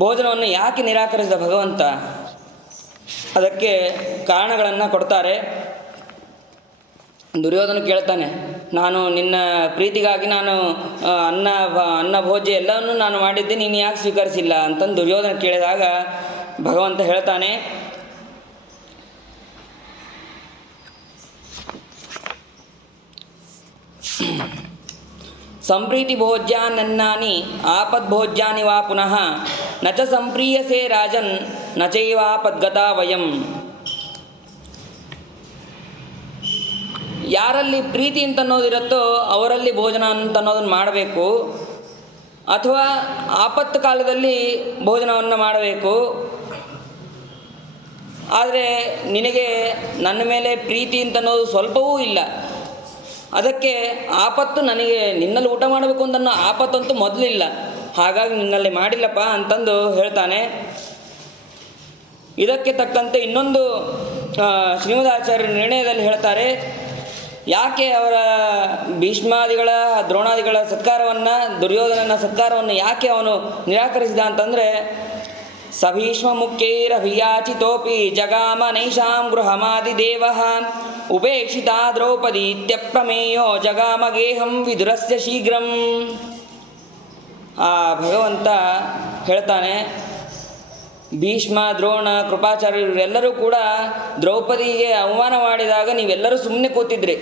ಭೋಜನವನ್ನು ಯಾಕೆ ನಿರಾಕರಿಸಿದ ಭಗವಂತ, ಅದಕ್ಕೆ ಕಾರಣಗಳನ್ನು ಕೊಡ್ತಾರೆ. ದುರ್ಯೋಧನ ಕೇಳ್ತಾನೆ, ನಾನು ನಿನ್ನ ಪ್ರೀತಿಗಾಗಿ ನಾನು ಅನ್ನ ಭೋಜ್ಯ ಎಲ್ಲವನ್ನೂ ನಾನು ಮಾಡಿದ್ದೆ, ನೀನು ಯಾಕೆ ಸ್ವೀಕರಿಸಿಲ್ಲ ಅಂತಂದು ದುರ್ಯೋಧನ ಕೇಳಿದಾಗ ಭಗವಂತ ಹೇಳ್ತಾನೆ, ಸಂಪ್ರೀತಿ ಭೋಜ್ಯಾನನ್ನಾನಿ ಆಪದ್ಭೋಜ್ಯಾನಿ ವಾ ಪುನಃ ನ ಚ ಸಂಪ್ರೀಯಸೇ ರಾಜನ್ ನ ಚೈವಾಪದ್ಗತಾ ವಯಂ. ಯಾರಲ್ಲಿ ಪ್ರೀತಿ ಅಂತ ಅನ್ನೋದಿರುತ್ತೋ ಅವರಲ್ಲಿ ಭೋಜನ ಅಂತ ಅನ್ನೋದನ್ನು ಮಾಡಬೇಕು, ಅಥವಾ ಆಪತ್ತು ಕಾಲದಲ್ಲಿ ಭೋಜನವನ್ನು ಮಾಡಬೇಕು. ಆದರೆ ನಿನಗೆ ನನ್ನ ಮೇಲೆ ಪ್ರೀತಿ ಅಂತ ಅನ್ನೋದು ಸ್ವಲ್ಪವೂ ಇಲ್ಲ. ಅದಕ್ಕೆ ಆಪತ್ತು ನನಗೆ ನಿನ್ನಲ್ಲಿ ಊಟ ಮಾಡಬೇಕು ಅಂತ ಅನ್ನೋ ಆಪತ್ತಂತೂ ಮೊದಲಿಲ್ಲ, ಹಾಗಾಗಿ ನಿನ್ನಲ್ಲಿ ಮಾಡಿಲ್ಲಪ್ಪ ಅಂತಂದು ಹೇಳ್ತಾನೆ. ಇದಕ್ಕೆ ತಕ್ಕಂತೆ ಇನ್ನೊಂದು ಶ್ರೀಮದಾಚಾರ್ಯರ ನಿರ್ಣಯದಲ್ಲಿ ಹೇಳ್ತಾರೆ, ಯಾಕೆ ಅವರ ಭೀಷ್ಮಾದಿಗಳ ದ್ರೋಣಾದಿಗಳ ಸತ್ಕಾರವನ್ನು, ದುರ್ಯೋಧನನ ಸತ್ಕಾರವನ್ನು ಯಾಕೆ ಅವನು ನಿರಾಕರಿಸಿದ ಅಂತಂದರೆ, ಸಭೀಷ್ಮ ಮುಖ್ಯೈರಭಿಯಾಚಿತೋಪಿ ಜಗಾಮ ನೈಷಾಂ ಗೃಹಮಾದಿದೇವ ಉಪೇಕ್ಷಿತಾ ದ್ರೌಪದಿ ಇತ್ಯಪ್ರಮೇಯೋ ಜಗಾಮ ಗೇಹಂ ವಿದುರಸ್ಯ ಶೀಘ್ರಂ. ಭಗವಂತ ಹೇಳ್ತಾನೆ, ಭೀಷ್ಮ, ದ್ರೋಣ, ಕೃಪಾಚಾರ್ಯರು ಎಲ್ಲರೂ ಕೂಡ ದ್ರೌಪದಿಗೆ ಅವಮಾನ ಮಾಡಿದಾಗ ನೀವೆಲ್ಲರೂ ಸುಮ್ಮನೆ ಕೂತಿದ್ರಿ,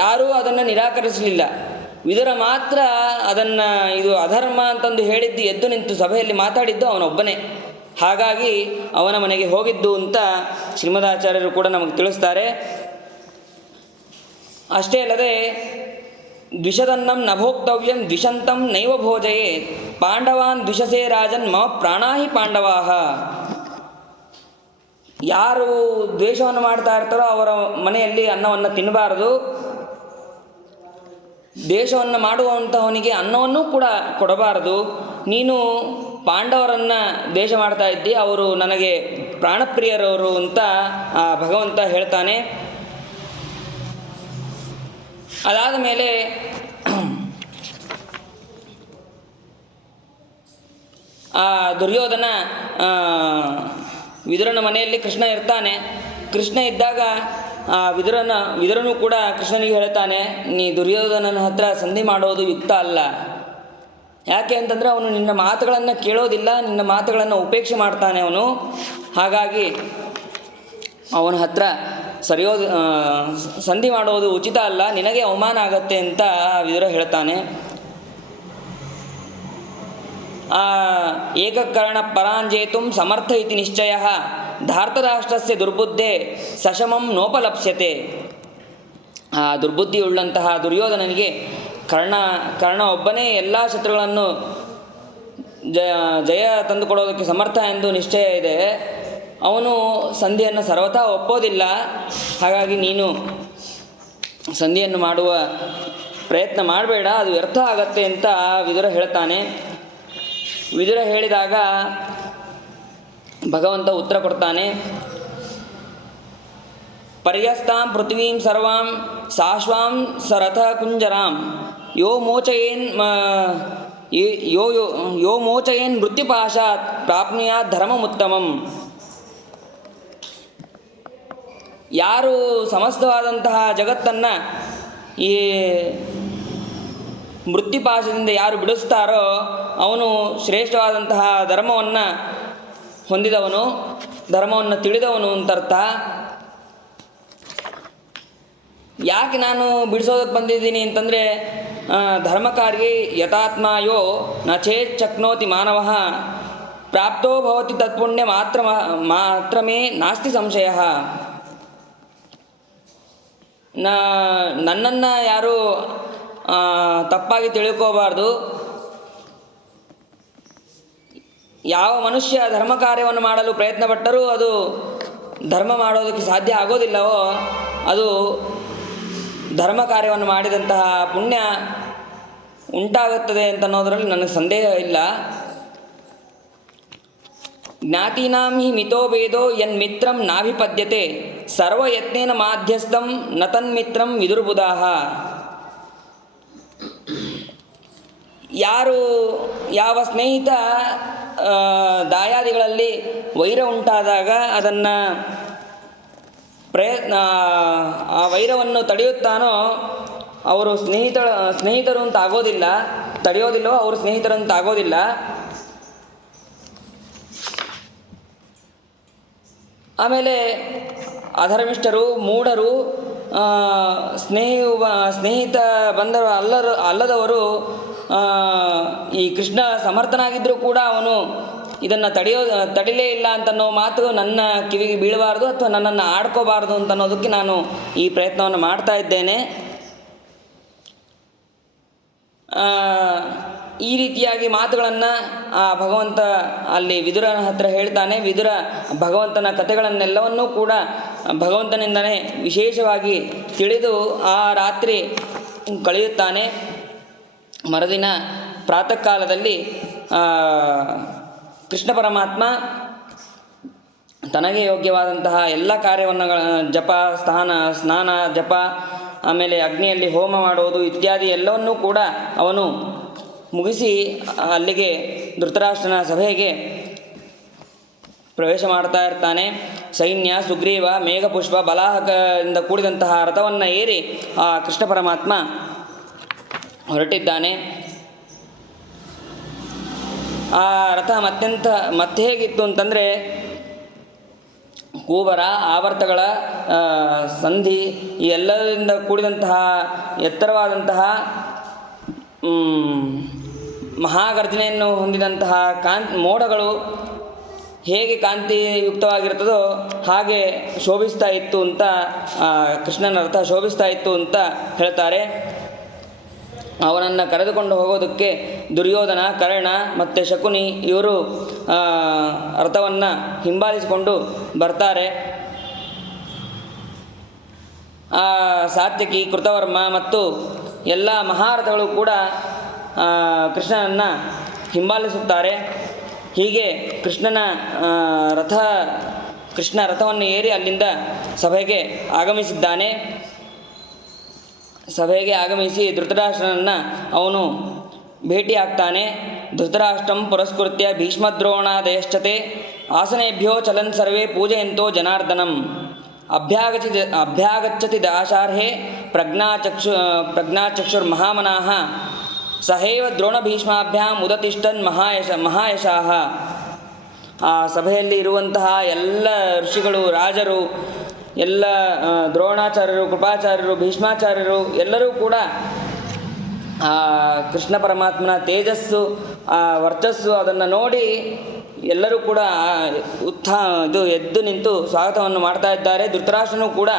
ಯಾರೂ ಅದನ್ನು ನಿರಾಕರಿಸಲಿಲ್ಲ. ವಿದುರ ಮಾತ್ರ ಅದನ್ನು ಇದು ಅಧರ್ಮ ಅಂತಂದು ಹೇಳಿದ್ದು ಎದ್ದು ನಿಂತು ಸಭೆಯಲ್ಲಿ ಮಾತಾಡಿದ್ದು ಅವನೊಬ್ಬನೇ. ಹಾಗಾಗಿ ಅವನ ಮನೆಗೆ ಹೋಗಿದ್ದು ಅಂತ ಶ್ರೀಮದಾಚಾರ್ಯರು ಕೂಡ ನಮಗೆ ತಿಳಿಸ್ತಾರೆ. ಅಷ್ಟೇ ಅಲ್ಲದೆ ದ್ವಿಷದನ್ನಂ ನ ಭೋಕ್ತವ್ಯಂ ದ್ವಿಷಂತಂ ನೈವ ಭೋಜಯೇ ಪಾಂಡವಾನ್ ದ್ವಿಷಸೇ ರಾಜನ್ ಮಮ ಪ್ರಾಣಾಹಿ ಪಾಂಡವಾಹ. ಯಾರು ದ್ವೇಷವನ್ನು ಮಾಡ್ತಾ ಇರ್ತಾರೋ ಅವರ ಮನೆಯಲ್ಲಿ ಅನ್ನವನ್ನು ತಿನ್ನಬಾರದು. ದ್ವೇಷವನ್ನು ಮಾಡುವಂತಹವನಿಗೆ ಅನ್ನವನ್ನೂ ಕೂಡ ಕೊಡಬಾರದು. ನೀನು ಪಾಂಡವರನ್ನು ದ್ವೇಷ ಮಾಡ್ತಾ ಇದ್ದಿ, ಅವರು ನನಗೆ ಪ್ರಾಣಪ್ರಿಯರವರು ಅಂತ ಭಗವಂತ ಹೇಳ್ತಾನೆ. ಅದಾದ ಮೇಲೆ ದುರ್ಯೋಧನ ವಿದುರನ ಮನೆಯಲ್ಲಿ ಕೃಷ್ಣ ಇರ್ತಾನೆ. ಕೃಷ್ಣ ಇದ್ದಾಗ ವಿದುರನು ಕೂಡ ಕೃಷ್ಣನಿಗೆ ಹೇಳ್ತಾನೆ, ನೀ ದುರ್ಯೋಧನನ ಹತ್ರ ಸಂಧಿ ಮಾಡೋದು ಯುಕ್ತ ಅಲ್ಲ. ಯಾಕೆ ಅಂತಂದರೆ ಅವನು ನಿನ್ನ ಮಾತುಗಳನ್ನು ಕೇಳೋದಿಲ್ಲ, ನಿನ್ನ ಮಾತುಗಳನ್ನು ಉಪೇಕ್ಷೆ ಮಾಡ್ತಾನೆ ಅವನು. ಹಾಗಾಗಿ ಅವನ ಹತ್ರ ಸಂಧಿ ಮಾಡೋದು ಉಚಿತ ಅಲ್ಲ, ನಿನಗೆ ಅವಮಾನ ಆಗತ್ತೆ ಅಂತ ವಿದುರ ಹೇಳ್ತಾನೆ. ಏಕಕರ್ಣ ಪರಾಂಜೇತುಂ ಸಮರ್ಥ ಇತಿ ನಿಶ್ಚಯ ಧಾರ್ತರಾಷ್ಟ್ರಸ್ಯ ದುರ್ಬುದ್ಧೆ ಸಶಮಂ ನೋಪಲಪ್ಸ್ಯತೆ. ದುರ್ಬುದ್ಧಿಯುಳ್ಳಂತಹ ದುರ್ಯೋಧನನಿಗೆ ಕರ್ಣ ಒಬ್ಬನೇ ಎಲ್ಲ ಶತ್ರುಗಳನ್ನು ಜಯ ತಂದುಕೊಡೋದಕ್ಕೆ ಸಮರ್ಥ ಎಂದು ನಿಶ್ಚಯ ಇದೆ. ಅವನು ಸಂಧಿಯನ್ನು ಸರ್ವಥಾ ಒಪ್ಪೋದಿಲ್ಲ. ಹಾಗಾಗಿ ನೀನು ಸಂಧಿಯನ್ನು ಮಾಡುವ ಪ್ರಯತ್ನ ಮಾಡಬೇಡ, ಅದು ವ್ಯರ್ಥ ಆಗತ್ತೆ ಅಂತ ವಿದುರ ಹೇಳ್ತಾನೆ. ವಿದುರ ಹೇಳಿದಾಗ ಭಗವಂತ ಉತ್ತರ ಕೊಡ್ತಾನೆ. ಪರ್ಯಸ್ತಾಂ ಪೃಥ್ವೀಂ ಸರ್ವಾಂ ಸಾಶ್ವಾಂ ಸರಥ ಕುಂಜರಾಂ ಯೋ ಮೋಚಯೇನ್ ಯೋ ಯೋ ಯೋ ಮೋಚಯೇನ್ ಮೃತ್ಯುಪಾಶಾತ್ ಪ್ರಾಪ್ನುಯಾತ್ ಧರ್ಮಮುತ್ತಮಂ. ಯಾರು ಸಮಸ್ತವಾದಂತಹ ಜಗತ್ತನ್ನು ಈ ಮೃತ್ಯುಪಾಶದಿಂದ ಯಾರು ಬಿಡಿಸ್ತಾರೋ ಅವನು ಶ್ರೇಷ್ಠವಾದಂತಹ ಧರ್ಮವನ್ನು ಹೊಂದಿದವನು, ಧರ್ಮವನ್ನು ತಿಳಿದವನು ಅಂತರ್ಥ. ಯಾಕೆ ನಾನು ಬಿಡಿಸೋದಕ್ಕೆ ಬಂದಿದ್ದೀನಿ ಅಂತಂದರೆ, ಧರ್ಮಕಾರ್ಯೇ ಯಥಾತ್ಮಾಯೋ ನ ಚೇತ್ ಶಕ್ನೋತಿ ಮಾನವ ಪ್ರಾಪ್ತೋ ಭವತಿ ತತ್ಪುಣ್ಯ ಮಾತ್ರಮೇ ನಾಸ್ತಿ ಸಂಶಯ. ನನ್ನನ್ನು ಯಾರು ತಪ್ಪಾಗಿ ತಿಳ್ಕೋಬಾರ್ದು. ಯಾವ ಮನುಷ್ಯ ಧರ್ಮ ಕಾರ್ಯವನ್ನು ಮಾಡಲು ಪ್ರಯತ್ನಪಟ್ಟರೂ ಅದು ಧರ್ಮ ಮಾಡೋದಕ್ಕೆ ಸಾಧ್ಯ ಆಗೋದಿಲ್ಲವೋ ಅದು ಧರ್ಮ ಕಾರ್ಯವನ್ನು ಮಾಡಿದಂತಹ ಪುಣ್ಯ ಉಂಟಾಗುತ್ತದೆ ಅಂತ ಅನ್ನೋದರಲ್ಲಿ ನನಗೆ ಸಂದೇಹ ಇಲ್ಲ. ಜ್ಞಾತೀನಾಂ ಹಿ ಮಿತೋ ಭೇದೋ ಯನ್ಮಿತ್ರಂ ನಾಭಿಪದ್ಯತೆ ಸರ್ವಯತ್ನೇನ ಮಾಧ್ಯಸ್ಥಂ ನ ತನ್ಮಿತ್ರಂ ವಿದುರ್ಬುಧಾಃ. ಯಾವ ಸ್ನೇಹಿತ ದಾಯಾದಿಗಳಲ್ಲಿ ವೈರ ಉಂಟಾದಾಗ ಅದನ್ನು ಆ ವೈರವನ್ನು ತಡೆಯುತ್ತಾನೋ ಅವರು ಸ್ನೇಹಿತರು ಅಂತ ಆಗೋದಿಲ್ಲ, ತಡೆಯೋದಿಲ್ಲವೋ ಅವರು ಸ್ನೇಹಿತರು ಅಂತ ಆಗೋದಿಲ್ಲ. ಆಮೇಲೆ ಅಧರ್ಮಿಷ್ಠರು, ಮೂಢರು, ಸ್ನೇಹಿತ ಬಂದರು ಅಲ್ಲದವರು ಈ ಕೃಷ್ಣ ಸಮರ್ಥನಾಗಿದ್ದರೂ ಕೂಡ ಅವನು ಇದನ್ನು ತಡಿಲೇ ಇಲ್ಲ ಅಂತನ್ನೋ ಮಾತು ನನ್ನ ಕಿವಿಗೆ ಬೀಳಬಾರ್ದು ಅಥವಾ ನನ್ನನ್ನು ಆಡ್ಕೋಬಾರ್ದು ಅಂತನ್ನೋದಕ್ಕೆ ನಾನು ಈ ಪ್ರಯತ್ನವನ್ನು ಮಾಡ್ತಾ ಇದ್ದೇನೆ. ಈ ರೀತಿಯಾಗಿ ಮಾತುಗಳನ್ನು ಆ ಭಗವಂತ ಅಲ್ಲಿ ವಿದುರನ ಹತ್ರ ಹೇಳ್ತಾನೆ. ವಿದುರ ಭಗವಂತನ ಕಥೆಗಳನ್ನೆಲ್ಲವನ್ನೂ ಕೂಡ ಭಗವಂತನಿಂದಲೇ ವಿಶೇಷವಾಗಿ ತಿಳಿದು ಆ ರಾತ್ರಿ ಕಳೆಯುತ್ತಾನೆ. ಮರುದಿನ ಪ್ರಾತಃ ಕಾಲದಲ್ಲಿ ಕೃಷ್ಣ ಪರಮಾತ್ಮ ತನಗೆ ಯೋಗ್ಯವಾದಂತಹ ಎಲ್ಲ ಕಾರ್ಯವನ್ನು ಜಪ, ಸ್ನಾನ, ಜಪ, ಆಮೇಲೆ ಅಗ್ನಿಯಲ್ಲಿ ಹೋಮ ಮಾಡೋದು ಇತ್ಯಾದಿ ಎಲ್ಲವನ್ನೂ ಕೂಡ ಅವನು ಮುಗಿಸಿ ಅಲ್ಲಿಗೆ ಧೃತರಾಷ್ಟ್ರನ ಸಭೆಗೆ ಪ್ರವೇಶ ಮಾಡ್ತಾ ಇರ್ತಾನೆ. ಸೈನ್ಯ, ಸುಗ್ರೀವ, ಮೇಘಪುಷ್ಪ, ಬಲಾಹಕದಿಂದ ಕೂಡಿದಂತಹ ರಥವನ್ನು ಏರಿ ಆ ಕೃಷ್ಣ ಪರಮಾತ್ಮ ಹೊರಟಿದ್ದಾನೆ. ಆ ರಥ ಮತ್ತೆ ಹೇಗಿತ್ತು ಅಂತಂದರೆ ಕೂಬರ, ಆವರ್ತಗಳ ಸಂಧಿ ಈ ಎಲ್ಲರಿಂದ ಕೂಡಿದಂತಹ ಎತ್ತರವಾದಂತಹ ಮಹಾಗರ್ಜನೆಯನ್ನು ಹೊಂದಿದಂತಹ ಮೋಡಗಳು ಹೇಗೆ ಕಾಂತಿಯುಕ್ತವಾಗಿರ್ತದೋ ಹಾಗೆ ಶೋಭಿಸ್ತಾ ಇತ್ತು ಅಂತ ಕೃಷ್ಣನ ರಥ ಶೋಭಿಸ್ತಾ ಇತ್ತು ಅಂತ ಹೇಳ್ತಾರೆ. ಅವನನ್ನು ಕರೆದುಕೊಂಡು ಹೋಗೋದಕ್ಕೆ ದುರ್ಯೋಧನ, ಕರ್ಣ ಮತ್ತು ಶಕುನಿ ಇವರು ರಥವನ್ನು ಹಿಂಬಾಲಿಸಿಕೊಂಡು ಬರ್ತಾರೆ. ಸಾತ್ಯಕಿ, ಕೃತವರ್ಮ ಮತ್ತು ಎಲ್ಲ ಮಹಾರಥಗಳು ಕೂಡ ಕೃಷ್ಣನನ್ನು ಹಿಂಬಾಲಿಸುತ್ತಾರೆ. ಹೀಗೆ ಕೃಷ್ಣ ರಥವನ್ನು ಏರಿ ಅಲ್ಲಿಂದ ಸಭೆಗೆ ಆಗಮಿಸಿದ್ದಾನೆ. ಸಭೆಗೆ ಆಗಮಿಸಿ ಧೃತರಾಷ್ಟ್ರನನ್ನು ಅವನು ಭೇಟಿಯಾಗ್ತಾನೆ. ಧೃತರಾಷ್ಟ್ರಂ ಪುರಸ್ಕೃತ್ಯ ಭೀಷ್ಮದ್ರೋಣಾದಯಶ್ಚತೆ ಆಸನೇಭ್ಯೋ ಚಲನ್ ಸರ್ವೇ ಪೂಜಯಂತೋ ಜನಾರ್ದನಂ ಅಭ್ಯಾಗಚ್ಚತಿ ದಾಶಾರ್ಹೆ ಪ್ರಜ್ಞಾಚಕ್ಷುರ್ಮಹಾಮನಾಃ ಸಹೈವ ದ್ರೋಣಭೀಷ್ಮಾಭ್ಯಾಂ ಉದತಿಷ್ಠನ್ ಮಹಾಯಶಾಃ. ಆ ಸಭೆಯಲ್ಲಿ ಇರುವಂತಹ ಎಲ್ಲ ಋಷಿಗಳು, ರಾಜರು, ಎಲ್ಲ ದ್ರೋಣಾಚಾರ್ಯರು, ಕೃಪಾಚಾರ್ಯರು, ಭೀಷ್ಮಾಚಾರ್ಯರು ಎಲ್ಲರೂ ಕೂಡ ಆ ಕೃಷ್ಣ ಪರಮಾತ್ಮನ ತೇಜಸ್ಸು, ಆ ವರ್ಚಸ್ಸು ಅದನ್ನು ನೋಡಿ ಎಲ್ಲರೂ ಕೂಡ ಎದ್ದು ನಿಂತು ಸ್ವಾಗತವನ್ನು ಮಾಡ್ತಾ ಇದ್ದಾರೆ. ಧೃತರಾಷ್ಟ್ರನೂ ಕೂಡ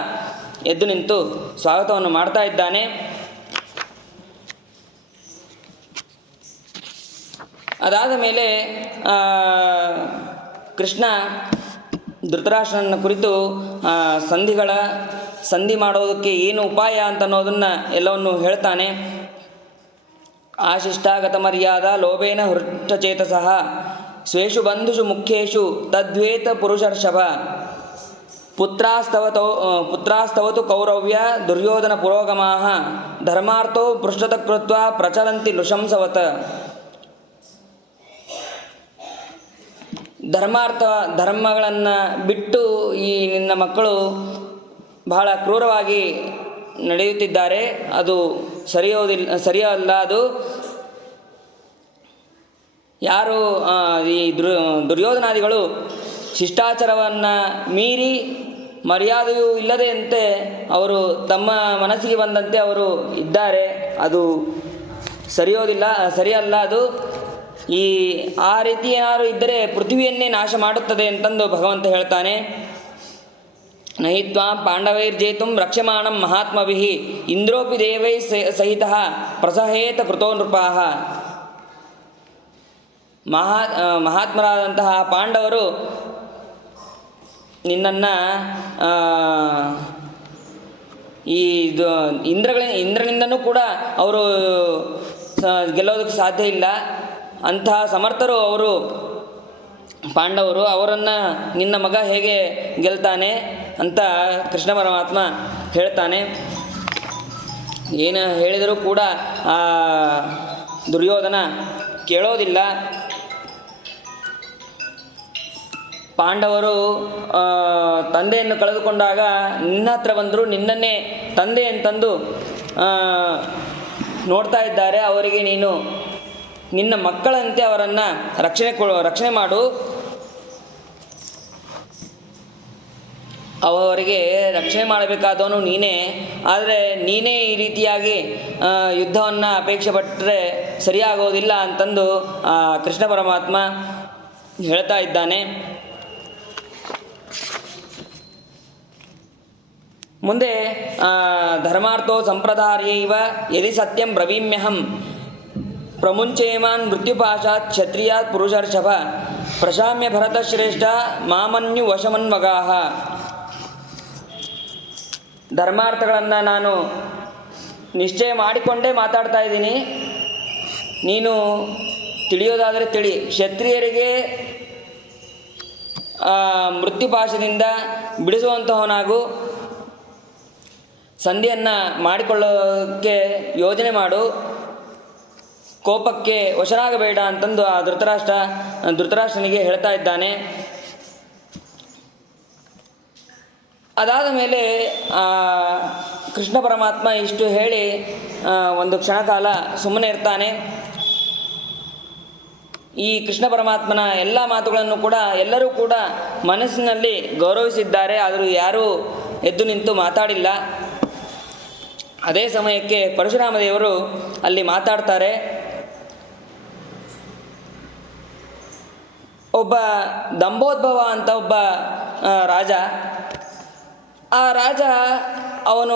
ಎದ್ದು ನಿಂತು ಸ್ವಾಗತವನ್ನು ಮಾಡ್ತಾ ಇದ್ದಾನೆ. ಅದಾದ ಮೇಲೆ ಕೃಷ್ಣ ಧೃತರಾಷ್ಟ್ರನ ಕುರಿತು ಸಂಧಿಗಳ ಸಂಧಿ ಮಾಡೋದಕ್ಕೆ ಏನು ಉಪಾಯ ಅಂತ ಅನ್ನೋದನ್ನು ಎಲ್ಲವನ್ನು ಹೇಳ್ತಾನೆ. ಆಶಿಷ್ಟಾಗತ ಮರ್ಯಾದಾ ಲೋಭೇನ ಹೃಷ್ಟಚೇತಸಃ ಸ್ವೇಷು ಬಂಧುಷು ಮುಖ್ಯೇಷು ತದ್ವೇತ ಪುರುಷರ್ಷಭ ಪುತ್ರಾಸ್ತವತು ಕೌರವ್ಯ ದುರ್ಯೋಧನ ಪುರೋಗಮಾಃ ಧರ್ಮಾರ್ಥೋ ಪೃಷ್ಠತಃ ಕೃತ್ವಾ ಪ್ರಚರಂತಿ ನೃಶಂಸವತ್. ಧರ್ಮಗಳನ್ನು ಬಿಟ್ಟು ಈ ನಿನ್ನ ಮಕ್ಕಳು ಬಹಳ ಕ್ರೂರವಾಗಿ ನಡೆಯುತ್ತಿದ್ದಾರೆ, ಅದು ಸರಿಯಲ್ಲ. ಅದು ಯಾರು ಈ ದುರ್ಯೋಧನಾದಿಗಳು ಶಿಷ್ಟಾಚಾರವನ್ನು ಮೀರಿ ಮರ್ಯಾದೆಯೂ ಇಲ್ಲದೆಯಂತೆ ಅವರು ತಮ್ಮ ಮನಸ್ಸಿಗೆ ಬಂದಂತೆ ಅವರು ಇದ್ದಾರೆ, ಅದು ಸರಿಯಲ್ಲ. ಅದು ಆ ರೀತಿ ಏನಾದರೂ ಇದ್ದರೆ ಪೃಥ್ವಿಯನ್ನೇ ನಾಶ ಮಾಡುತ್ತದೆ ಅಂತಂದು ಭಗವಂತ ಹೇಳ್ತಾನೆ. ನಹಿ ತ್ವಾಂ ಪಾಂಡವೈರ್ಜೇತುಂ ರಕ್ಷ್ಯಮಾಣಂ ಮಹಾತ್ಮಭಿಃ ಇಂದ್ರೋಪಿ ದೇವೈ ಸಹಿತಃ ಪ್ರಸಹೇತ ಕೃತೋ ನೃಪಾಃ. ಮಹಾತ್ಮರಾದಂತಹ ಪಾಂಡವರು ನಿನ್ನನ್ನು ಈ ಇಂದ್ರನಿಂದನೂ ಕೂಡ ಅವರು ಗೆಲ್ಲೋದಕ್ಕೆ ಸಾಧ್ಯ ಇಲ್ಲ. ಅಂತಹ ಸಮರ್ಥರು ಅವರು ಪಾಂಡವರು. ಅವರನ್ನು ನಿನ್ನ ಮಗ ಹೇಗೆ ಗೆಲ್ತಾನೆ ಅಂತ ಕೃಷ್ಣ ಪರಮಾತ್ಮ ಹೇಳ್ತಾನೆ. ಏನು ಹೇಳಿದರೂ ಕೂಡ ಆ ದುರ್ಯೋಧನ ಕೇಳೋದಿಲ್ಲ. ಪಾಂಡವರು ತಂದೆಯನ್ನು ಕಳೆದುಕೊಂಡಾಗ ನಿನ್ನ ಹತ್ರ ಬಂದರು, ನಿನ್ನನ್ನೇ ತಂದೆ ಅಂತಂದು ನೋಡ್ತಾ ಇದ್ದಾರೆ. ಅವರಿಗೆ ನೀನು ನಿನ್ನ ಮಕ್ಕಳಂತೆ ಅವರನ್ನು ರಕ್ಷಣೆ ಮಾಡು. ಅವರಿಗೆ ರಕ್ಷಣೆ ಮಾಡಬೇಕಾದವನು ನೀನೇ. ಆದರೆ ನೀನೇ ಈ ರೀತಿಯಾಗಿ ಯುದ್ಧವನ್ನು ಅಪೇಕ್ಷೆ ಪಟ್ಟರೆ ಸರಿಯಾಗೋದಿಲ್ಲ ಅಂತಂದು ಕೃಷ್ಣ ಪರಮಾತ್ಮ ಹೇಳ್ತಾ ಇದ್ದಾನೆ. ಮುಂದೆ ಧರ್ಮಾರ್ಥೋ ಸಂಪ್ರದಾರ್ಯೈವ ಯದಿ ಸತ್ಯಂ ಬ್ರವೀಮ್ಯಹಂ ಪ್ರಮುಂಚೇಮಾನ್ ಮೃತ್ಯುಪಾಶಾತ್ ಕ್ಷತ್ರಿಯಾತ್ ಪುರುಷರ್ಷಭ ಪ್ರಶಾಮ್ಯ ಭರತಶ್ರೇಷ್ಠ ಮಾಮನ್ಯು ವಶಮನ್ಮಗಾಹ. ಧರ್ಮಾರ್ಥಗಳನ್ನು ನಾನು ನಿಶ್ಚಯ ಮಾಡಿಕೊಂಡೇ ಮಾತಾಡ್ತಾ ಇದ್ದೀನಿ. ನೀನು ತಿಳಿಯೋದಾದರೆ ತಿಳಿ. ಕ್ಷತ್ರಿಯರಿಗೆ ಮೃತ್ಯುಪಾಶದಿಂದ ಬಿಡಿಸುವಂತಹವನಾಗು. ಸಂಧಿಯನ್ನು ಮಾಡಿಕೊಳ್ಳೋಕ್ಕೆ ಯೋಜನೆ ಮಾಡು. ಕೋಪಕ್ಕೆ ವಶನಾಗಬೇಡ ಅಂತಂದು ಆ ಧೃತರಾಷ್ಟ್ರನಿಗೆ ಹೇಳ್ತಾ ಇದ್ದಾನೆ. ಅದಾದ ಮೇಲೆ ಕೃಷ್ಣ ಪರಮಾತ್ಮ ಇಷ್ಟು ಹೇಳಿ ಒಂದು ಕ್ಷಣಕಾಲ ಸುಮ್ಮನೆ ಇರ್ತಾನೆ. ಈ ಕೃಷ್ಣ ಪರಮಾತ್ಮನ ಎಲ್ಲ ಮಾತುಗಳನ್ನು ಕೂಡ ಎಲ್ಲರೂ ಕೂಡ ಮನಸ್ಸಿನಲ್ಲಿ ಗೌರವಿಸಿದ್ದಾರೆ. ಆದರೂ ಯಾರೂ ಎದ್ದು ನಿಂತು ಮಾತಾಡಿಲ್ಲ. ಅದೇ ಸಮಯಕ್ಕೆ ಪರಶುರಾಮ ದೇವರು ಅಲ್ಲಿ ಮಾತಾಡ್ತಾರೆ. ಒಬ್ಬ ದಂಭೋದ್ಭವ ಅಂತ ಒಬ್ಬ ರಾಜ. ಆ ರಾಜ ಅವನು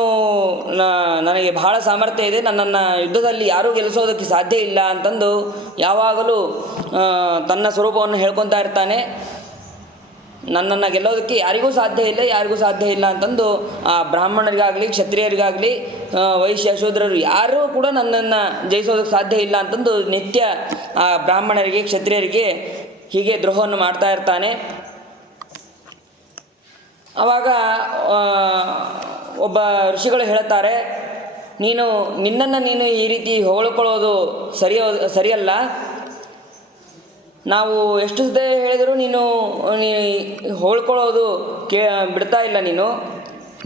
ನನಗೆ ಬಹಳ ಸಾಮರ್ಥ್ಯ ಇದೆ, ನನ್ನನ್ನು ಯುದ್ಧದಲ್ಲಿ ಯಾರೂ ಗೆಲ್ಲಿಸೋದಕ್ಕೆ ಸಾಧ್ಯ ಇಲ್ಲ ಅಂತಂದು ಯಾವಾಗಲೂ ತನ್ನ ಸ್ವರೂಪವನ್ನು ಹೇಳ್ಕೊತಾ ಇರ್ತಾನೆ. ನನ್ನನ್ನು ಗೆಲ್ಲೋದಕ್ಕೆ ಯಾರಿಗೂ ಸಾಧ್ಯ ಇಲ್ಲ ಅಂತಂದು ಆ ಬ್ರಾಹ್ಮಣರಿಗಾಗಲಿ ಕ್ಷತ್ರಿಯರಿಗಾಗಲಿ ವೈಶ್ಯ ಶೂದ್ರರು ಯಾರೂ ಕೂಡ ನನ್ನನ್ನು ಜಯಿಸೋದಕ್ಕೆ ಸಾಧ್ಯ ಇಲ್ಲ ಅಂತಂದು ನಿತ್ಯ ಆ ಬ್ರಾಹ್ಮಣರಿಗೆ ಕ್ಷತ್ರಿಯರಿಗೆ ಹೀಗೆ ದ್ರೋಹವನ್ನು ಮಾಡ್ತಾ ಇರ್ತಾನೆ. ಆವಾಗ ಒಬ್ಬ ಋಷಿಗಳು ಹೇಳ್ತಾರೆ, ನಿನ್ನನ್ನು ನೀನು ಈ ರೀತಿ ಹೊಗಳಿಕೊಳ್ಳೋದು ಸರಿಯಲ್ಲ. ನಾವು ಎಷ್ಟು ಸದೇ ಹೇಳಿದರೂ ನೀನು ಹೊಳ್ಕೊಳ್ಳೋದು ಬಿಡ್ತಾ ಇಲ್ಲ.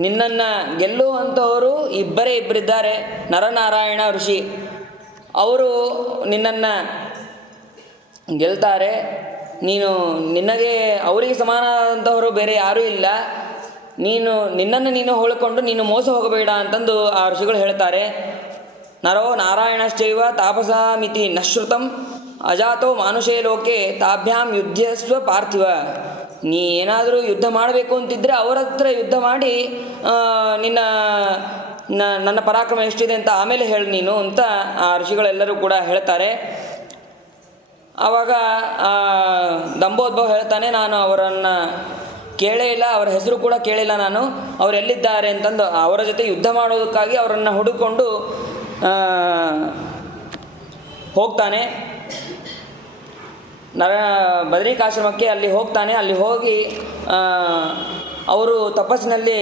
ನಿನ್ನನ್ನು ಗೆಲ್ಲುವಂಥವರು ಇಬ್ಬರಿದ್ದಾರೆ. ನರನಾರಾಯಣ ಋಷಿ ಅವರು ನಿನ್ನನ್ನು ಗೆಲ್ತಾರೆ. ನಿನಗೆ ಅವರಿಗೆ ಸಮಾನವಾದಂಥವರು ಬೇರೆ ಯಾರೂ ಇಲ್ಲ. ನಿನ್ನನ್ನು ನೀನು ಹೊಳ್ಕೊಂಡು ನೀನು ಮೋಸ ಹೋಗಬೇಡ ಅಂತಂದು ಆ ಋಷಿಗಳು ಹೇಳ್ತಾರೆ. ನರೋ ನಾರಾಯಣಶ್ಚೈವ ತಾಪಸಾಮಿತಿ ನಶ್ರುತಂ ಅಜಾತೋ ಮಾನುಷೇ ಲೋಕೆ ತಾಭ್ಯಾಂ ಯುದ್ಧಸ್ವ ಪಾರ್ಥಿವ. ನೀ ಏನಾದರೂ ಯುದ್ಧ ಮಾಡಬೇಕು ಅಂತಿದ್ದರೆ ಅವರ ಹತ್ರ ಯುದ್ಧ ಮಾಡಿ ನನ್ನ ಪರಾಕ್ರಮ ಎಷ್ಟಿದೆ ಅಂತ ಆಮೇಲೆ ಹೇಳಿ ನೀನು ಅಂತ ಆ ಋಷಿಗಳೆಲ್ಲರೂ ಕೂಡ ಹೇಳ್ತಾರೆ. ಆವಾಗ ದಂಭೋದ್ಭವ ಹೇಳ್ತಾನೆ, ನಾನು ಅವರನ್ನು ಕೇಳೇ ಇಲ್ಲ, ಅವರ ಹೆಸರು ಕೂಡ ಕೇಳಿಲ್ಲ ನಾನು, ಅವರು ಎಲ್ಲಿದ್ದಾರೆ ಅಂತಂದು ಅವರ ಜೊತೆ ಯುದ್ಧ ಮಾಡೋದಕ್ಕಾಗಿ ಅವರನ್ನು ಹುಡುಕೊಂಡು ಹೋಗ್ತಾನೆ. ಬದರಿಕಾಶ್ರಮಕ್ಕೆ ಅಲ್ಲಿ ಹೋಗ್ತಾನೆ. ಅಲ್ಲಿ ಹೋಗಿ ಅವರು ತಪಸ್ಸಿನಲ್ಲಿ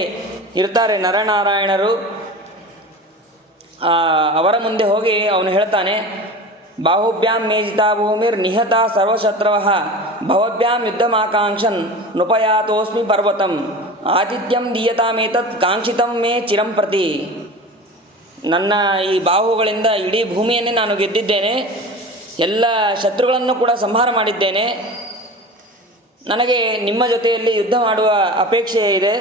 ಇರ್ತಾರೆ ನರನಾರಾಯಣರು. ಅವರ ಮುಂದೆ ಹೋಗಿ ಅವನು ಹೇಳ್ತಾನೆ, ಬಾಹುಭ್ಯಾಂ ಮೇಜಿತಾ ಭೂಮಿರ್ ನಿಹತ ಸರ್ವಶತ್ರವಃ ಭವಭ್ಯಾಂ ಯುದ್ಧಮಾಕಾಂಕ್ಷನ್ ನೃಪಯಾತೋಸ್ಮಿ ಪರ್ವತಂ ಆತಿಥ್ಯಂ ದೀಯತಾಮೇತತ್ ಕಾಂಕ್ಷಿತಂ ಮೇ ಚಿರಂ ಪ್ರತಿ. ನನ್ನ ಈ ಬಾಹುಗಳಿಂದ ಇಡೀ ಭೂಮಿಯನ್ನೇ ನಾನು ಗೆದ್ದಿದ್ದೇನೆ, ಎಲ್ಲ ಶತ್ರುಗಳನ್ನು ಕೂಡ ಸಂಹಾರ ಮಾಡಿದ್ದೇನೆ. ನನಗೆ ನಿಮ್ಮ ಜೊತೆಯಲ್ಲಿ ಯುದ್ಧ ಮಾಡುವ ಅಪೇಕ್ಷೆ ಇದೆ.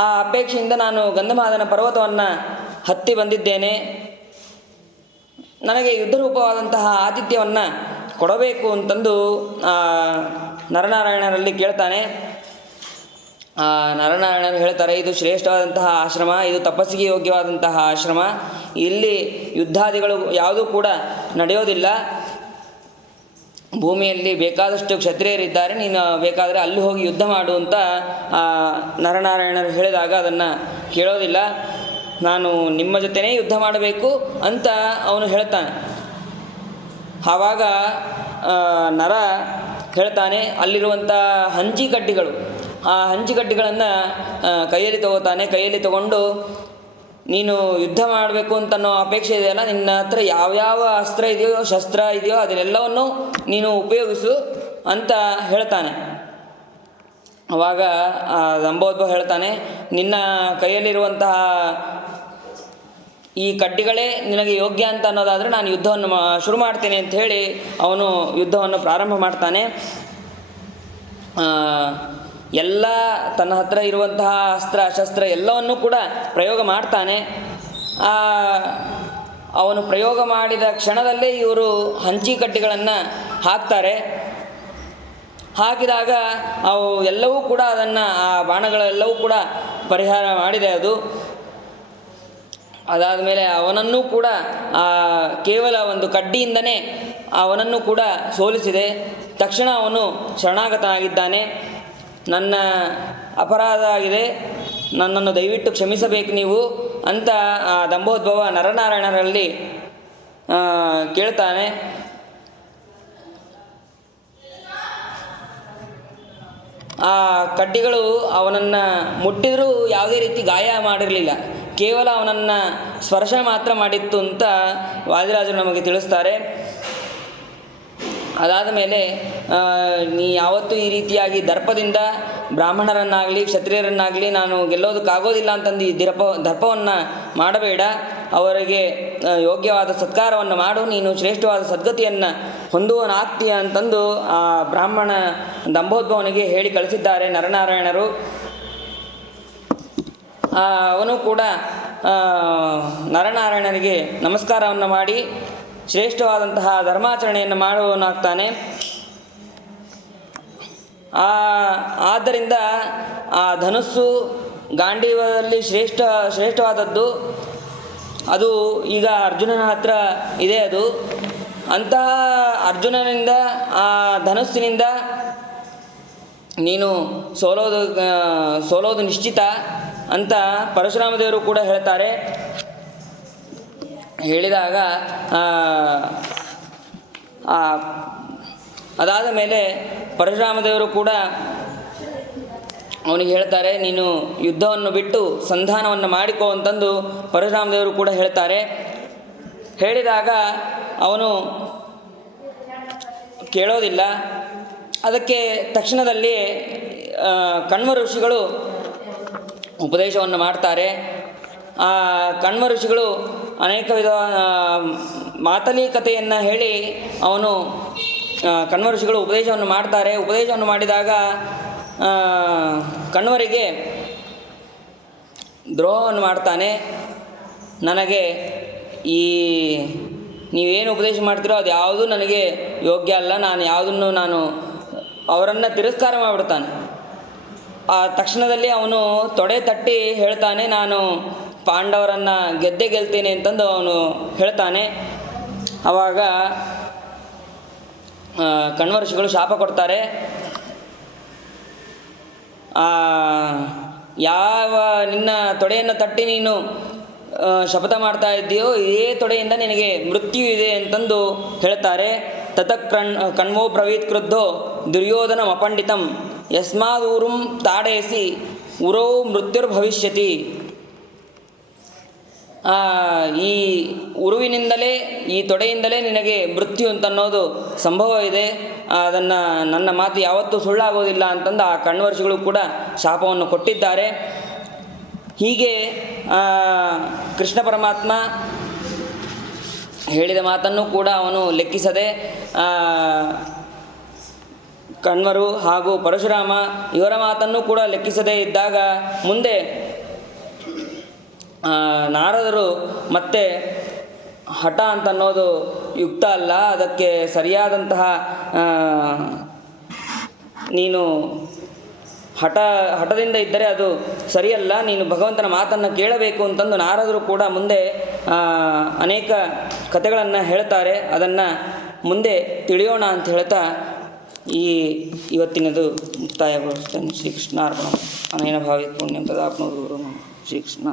ಆ ಅಪೇಕ್ಷೆಯಿಂದ ನಾನು ಗಂಧಮಾದನ ಪರ್ವತವನ್ನು ಹತ್ತಿ ಬಂದಿದ್ದೇನೆ. ನನಗೆ ಯುದ್ಧರೂಪವಾದಂತಹ ಆತಿಥ್ಯವನ್ನು ಕೊಡಬೇಕು ಅಂತಂದು ನರನಾರಾಯಣರಲ್ಲಿ ಕೇಳ್ತಾನೆ. ನರನಾರಾಯಣರು ಹೇಳ್ತಾರೆ, ಇದು ಶ್ರೇಷ್ಠವಾದಂತಹ ಆಶ್ರಮ, ಇದು ತಪಸ್ಸಿಗೆ ಯೋಗ್ಯವಾದಂತಹ ಆಶ್ರಮ, ಇಲ್ಲಿ ಯುದ್ಧಾದಿಗಳು ಯಾವುದೂ ಕೂಡ ನಡೆಯೋದಿಲ್ಲ. ಭೂಮಿಯಲ್ಲಿ ಬೇಕಾದಷ್ಟು ಕ್ಷತ್ರಿಯರಿದ್ದಾರೆ, ನೀನು ಬೇಕಾದರೆ ಅಲ್ಲಿ ಹೋಗಿ ಯುದ್ಧ ಮಾಡು ಅಂತ ನರನಾರಾಯಣರು ಹೇಳಿದಾಗ ಅದನ್ನು ಕೇಳೋದಿಲ್ಲ. ನಾನು ನಿಮ್ಮ ಜೊತೆನೇ ಯುದ್ಧ ಮಾಡಬೇಕು ಅಂತ ಅವನು ಹೇಳ್ತಾನೆ. ಆವಾಗ ನರ ಹೇಳ್ತಾನೆ, ಅಲ್ಲಿರುವಂಥ ಹಂಚಿಕಡ್ಡಿಗಳು, ಆ ಹಂಚಿಕಡ್ಡಿಗಳನ್ನು ಕೈಯಲ್ಲಿ ತಗೋತಾನೆ. ಕೈಯಲ್ಲಿ ತಗೊಂಡು, ನೀನು ಯುದ್ಧ ಮಾಡಬೇಕು ಅಂತನೋ ಅಪೇಕ್ಷೆ ಇದೆಯಲ್ಲ, ನಿನ್ನ ಹತ್ರ ಯಾವ್ಯಾವ ಅಸ್ತ್ರ ಇದೆಯೋ ಶಸ್ತ್ರ ಇದೆಯೋ ಅದನ್ನೆಲ್ಲವನ್ನು ನೀನು ಉಪಯೋಗಿಸು ಅಂತ ಹೇಳ್ತಾನೆ. ಆವಾಗ ದಂಭೋದ್ಭವ ಹೇಳ್ತಾನೆ, ನಿನ್ನ ಕೈಯಲ್ಲಿರುವಂತಹ ಈ ಕಡ್ಡಿಗಳೇ ನಿನಗೆ ಯೋಗ್ಯ ಅಂತ ಅನ್ನೋದಾದರೆ ನಾನು ಯುದ್ಧವನ್ನು ಶುರು ಮಾಡ್ತೇನೆ ಅಂತ ಹೇಳಿ ಅವನು ಯುದ್ಧವನ್ನು ಪ್ರಾರಂಭ ಮಾಡ್ತಾನೆ. ಎಲ್ಲ ತನ್ನ ಹತ್ರ ಇರುವಂತಹ ಅಸ್ತ್ರ ಶಸ್ತ್ರ ಎಲ್ಲವನ್ನೂ ಕೂಡ ಪ್ರಯೋಗ ಮಾಡ್ತಾನೆ. ಅವನು ಪ್ರಯೋಗ ಮಾಡಿದ ಕ್ಷಣದಲ್ಲೇ ಇವರು ಹಂಚಿಕಡ್ಡಿಗಳನ್ನು ಹಾಕ್ತಾರೆ. ಹಾಕಿದಾಗ ಅವು ಎಲ್ಲವೂ ಕೂಡ ಅದನ್ನು ಆ ಬಾಣಗಳೆಲ್ಲವೂ ಕೂಡ ಪರಿಹಾರ ಮಾಡಿದೆ ಅದು. ಅದಾದ ಮೇಲೆ ಅವನನ್ನು ಕೂಡ ಕೇವಲ ಒಂದು ಕಡ್ಡಿಯಿಂದನೇ ಅವನನ್ನು ಕೂಡ ಸೋಲಿಸಿದೆ. ತಕ್ಷಣ ಅವನು ಶರಣಾಗತನಾಗಿದ್ದಾನೆ. ನನ್ನ ಅಪರಾಧ ಆಗಿದೆ, ನನ್ನನ್ನು ದಯವಿಟ್ಟು ಕ್ಷಮಿಸಬೇಕು ನೀವು ಅಂತ ದಂಭೋದ್ಭವ ನರನಾರಾಯಣರಲ್ಲಿ ಕೇಳ್ತಾನೆ. ಆ ಕಡ್ಡಿಗಳು ಅವನನ್ನು ಮುಟ್ಟಿದರೂ ಯಾವುದೇ ರೀತಿ ಗಾಯ ಮಾಡಿರಲಿಲ್ಲ, ಕೇವಲ ಅವನನ್ನು ಸ್ಪರ್ಶ ಮಾತ್ರ ಮಾಡಿತ್ತು ಅಂತ ವಾದಿರಾಜರು ನಮಗೆ ತಿಳಿಸ್ತಾರೆ. ಅದಾದ ಮೇಲೆ ನೀ ಯಾವತ್ತೂ ಈ ರೀತಿಯಾಗಿ ದರ್ಪದಿಂದ ಬ್ರಾಹ್ಮಣರನ್ನಾಗಲಿ ಕ್ಷತ್ರಿಯರನ್ನಾಗಲಿ ನಾನು ಗೆಲ್ಲೋದಕ್ಕಾಗೋದಿಲ್ಲ ಅಂತಂದು ಈ ದರ್ಪವನ್ನು ಮಾಡಬೇಡ, ಅವರಿಗೆ ಯೋಗ್ಯವಾದ ಸತ್ಕಾರವನ್ನು ಮಾಡು, ನೀನು ಶ್ರೇಷ್ಠವಾದ ಸದ್ಗತಿಯನ್ನು ಹೊಂದುವನಾಗ್ತೀಯ ಅಂತಂದು ಆ ಬ್ರಾಹ್ಮಣ ದಂಭೋದ್ಭವನಿಗೆ ಹೇಳಿ ಕಳಿಸಿದ್ದಾರೆ ನರನಾರಾಯಣರು. ಅವನು ಕೂಡ ನರನಾರಾಯಣನಿಗೆ ನಮಸ್ಕಾರವನ್ನು ಮಾಡಿ ಶ್ರೇಷ್ಠವಾದಂತಹ ಧರ್ಮಾಚರಣೆಯನ್ನು ಮಾಡುವವನಾಗ್ತಾನೆ. ಆದ್ದರಿಂದ ಆ ಧನುಸ್ಸು ಗಾಂಡೀವದಲ್ಲಿ ಶ್ರೇಷ್ಠವಾದದ್ದು ಅದು ಈಗ ಅರ್ಜುನನ ಹತ್ರ ಇದೆ. ಅದು ಅಂತಹ ಅರ್ಜುನನಿಂದ ಆ ಧನುಸ್ಸಿನಿಂದ ನೀನು ಸೋಲೋದು ನಿಶ್ಚಿತ ಅಂತ ಪರಶುರಾಮ ದೇವರು ಕೂಡ ಹೇಳ್ತಾರೆ. ಹೇಳಿದಾಗ ಅದಾದ ಮೇಲೆ ಪರಶುರಾಮ ದೇವರು ಕೂಡ ಅವನಿಗೆ ಹೇಳ್ತಾರೆ, ನೀನು ಯುದ್ಧವನ್ನು ಬಿಟ್ಟು ಸಂಧಾನವನ್ನು ಮಾಡಿಕೋ ಅಂತಂದು ಪರಶುರಾಮ ದೇವರು ಕೂಡ ಹೇಳ್ತಾರೆ. ಹೇಳಿದಾಗ ಅವನು ಕೇಳೋದಿಲ್ಲ. ಅದಕ್ಕೆ ತಕ್ಷಣದಲ್ಲಿ ಕಣ್ವ ಋಷಿಗಳು ಉಪದೇಶವನ್ನು ಮಾಡ್ತಾರೆ. ಆ ಕಣ್ವ ಋಷಿಗಳು ಅನೇಕ ವಿಧವಾದ ಮಾತಲೀಕತೆಯನ್ನು ಹೇಳಿ ಅವನು ಕಣ್ವ ಋಷಿಗಳು ಉಪದೇಶವನ್ನು ಮಾಡ್ತಾರೆ. ಉಪದೇಶವನ್ನು ಮಾಡಿದಾಗ ಕಣ್ವರಿಗೆ ದ್ರೋಹವನ್ನು ಮಾಡ್ತಾನೆ. ನನಗೆ ನೀವೇನು ಉಪದೇಶ ಮಾಡ್ತೀರೋ ಅದು ಯಾವುದೂ ನನಗೆ ಯೋಗ್ಯ ಅಲ್ಲ, ನಾನು ಅವರನ್ನು ತಿರಸ್ಕಾರ ಮಾಡಿಬಿಡ್ತಾನೆ. ಆ ತಕ್ಷಣದಲ್ಲಿ ಅವನು ತೊಡೆ ತಟ್ಟಿ ಹೇಳ್ತಾನೆ, ನಾನು ಪಾಂಡವರನ್ನು ಗೆಲ್ತೇನೆ ಅಂತಂದು ಅವನು ಹೇಳ್ತಾನೆ. ಆವಾಗ ಕಣ್ವ ಋಷಿಗಳು ಶಾಪ ಕೊಡ್ತಾರೆ. ಯಾವ ನಿನ್ನ ತೊಡೆಯನ್ನು ತಟ್ಟಿ ನೀನು ಶಪಥ ಮಾಡ್ತಾ ಇದ್ದೀಯೋ ಇದೇ ತೊಡೆಯಿಂದ ನಿನಗೆ ಮೃತ್ಯು ಇದೆ ಅಂತಂದು ಹೇಳ್ತಾರೆ. ತತಃ ಕಣ್ವೋ ಬ್ರವೀತ್ ಕ್ರುದ್ಧೋ ದುರ್ಯೋಧನ ಅಪಂಡಿತಂ ಯಸ್ಮಾದೂರುಂ ತಾಡಯಸಿ ಉರೌ ಮೃತ್ಯುರ್ಭವಿಷ್ಯತಿ. ಈ ಉರುವಿನಿಂದಲೇ ಈ ತೊಡೆಯಿಂದಲೇ ನಿನಗೆ ಮೃತ್ಯು ಅಂತನ್ನೋದು ಸಂಭವ ಇದೆ, ಅದನ್ನು ನನ್ನ ಮಾತು ಯಾವತ್ತೂ ಸುಳ್ಳಾಗೋದಿಲ್ಲ ಅಂತಂದು ಆ ಕಣ್ವರ್ಷಿಗಳು ಕೂಡ ಶಾಪವನ್ನು ಕೊಟ್ಟಿದ್ದಾರೆ. ಹೀಗೆ ಕೃಷ್ಣ ಪರಮಾತ್ಮ ಹೇಳಿದ ಮಾತನ್ನು ಕೂಡ ಅವನು ಲೆಕ್ಕಿಸದೆ ಕಣ್ವರು ಹಾಗೂ ಪರಶುರಾಮ ಇವರ ಮಾತನ್ನು ಕೂಡ ಲೆಕ್ಕಿಸದೇ ಇದ್ದಾಗ ಮುಂದೆ ನಾರದರು ಮತ್ತೆ ಹಠ ಅಂತನ್ನೋದು ಯುಕ್ತ ಅಲ್ಲ, ಅದಕ್ಕೆ ಸರಿಯಾದಂತಹ ನೀನು ಹಠದಿಂದ ಇದ್ದರೆ ಅದು ಸರಿಯಲ್ಲ, ನೀನು ಭಗವಂತನ ಮಾತನ್ನು ಕೇಳಬೇಕು ಅಂತಂದು ನಾರದರು ಕೂಡ ಮುಂದೆ ಅನೇಕ ಕಥೆಗಳನ್ನು ಹೇಳ್ತಾರೆ. ಅದನ್ನು ಮುಂದೆ ತಿಳಿಯೋಣ ಅಂತ ಹೇಳ್ತಾ ಇವತ್ತಿನದು ಮುಕ್ತಾಯಗೊಳಿಸ್ತೇನೆ. ಶ್ರೀಕೃಷ್ಣ ಅರ್ಪಣ ಅನೇನ ಭಾವಿ ಪುಣ್ಯಂ ತದಾಪ್ನೋದು ಶ್ರೀಕೃಷ್ಣ.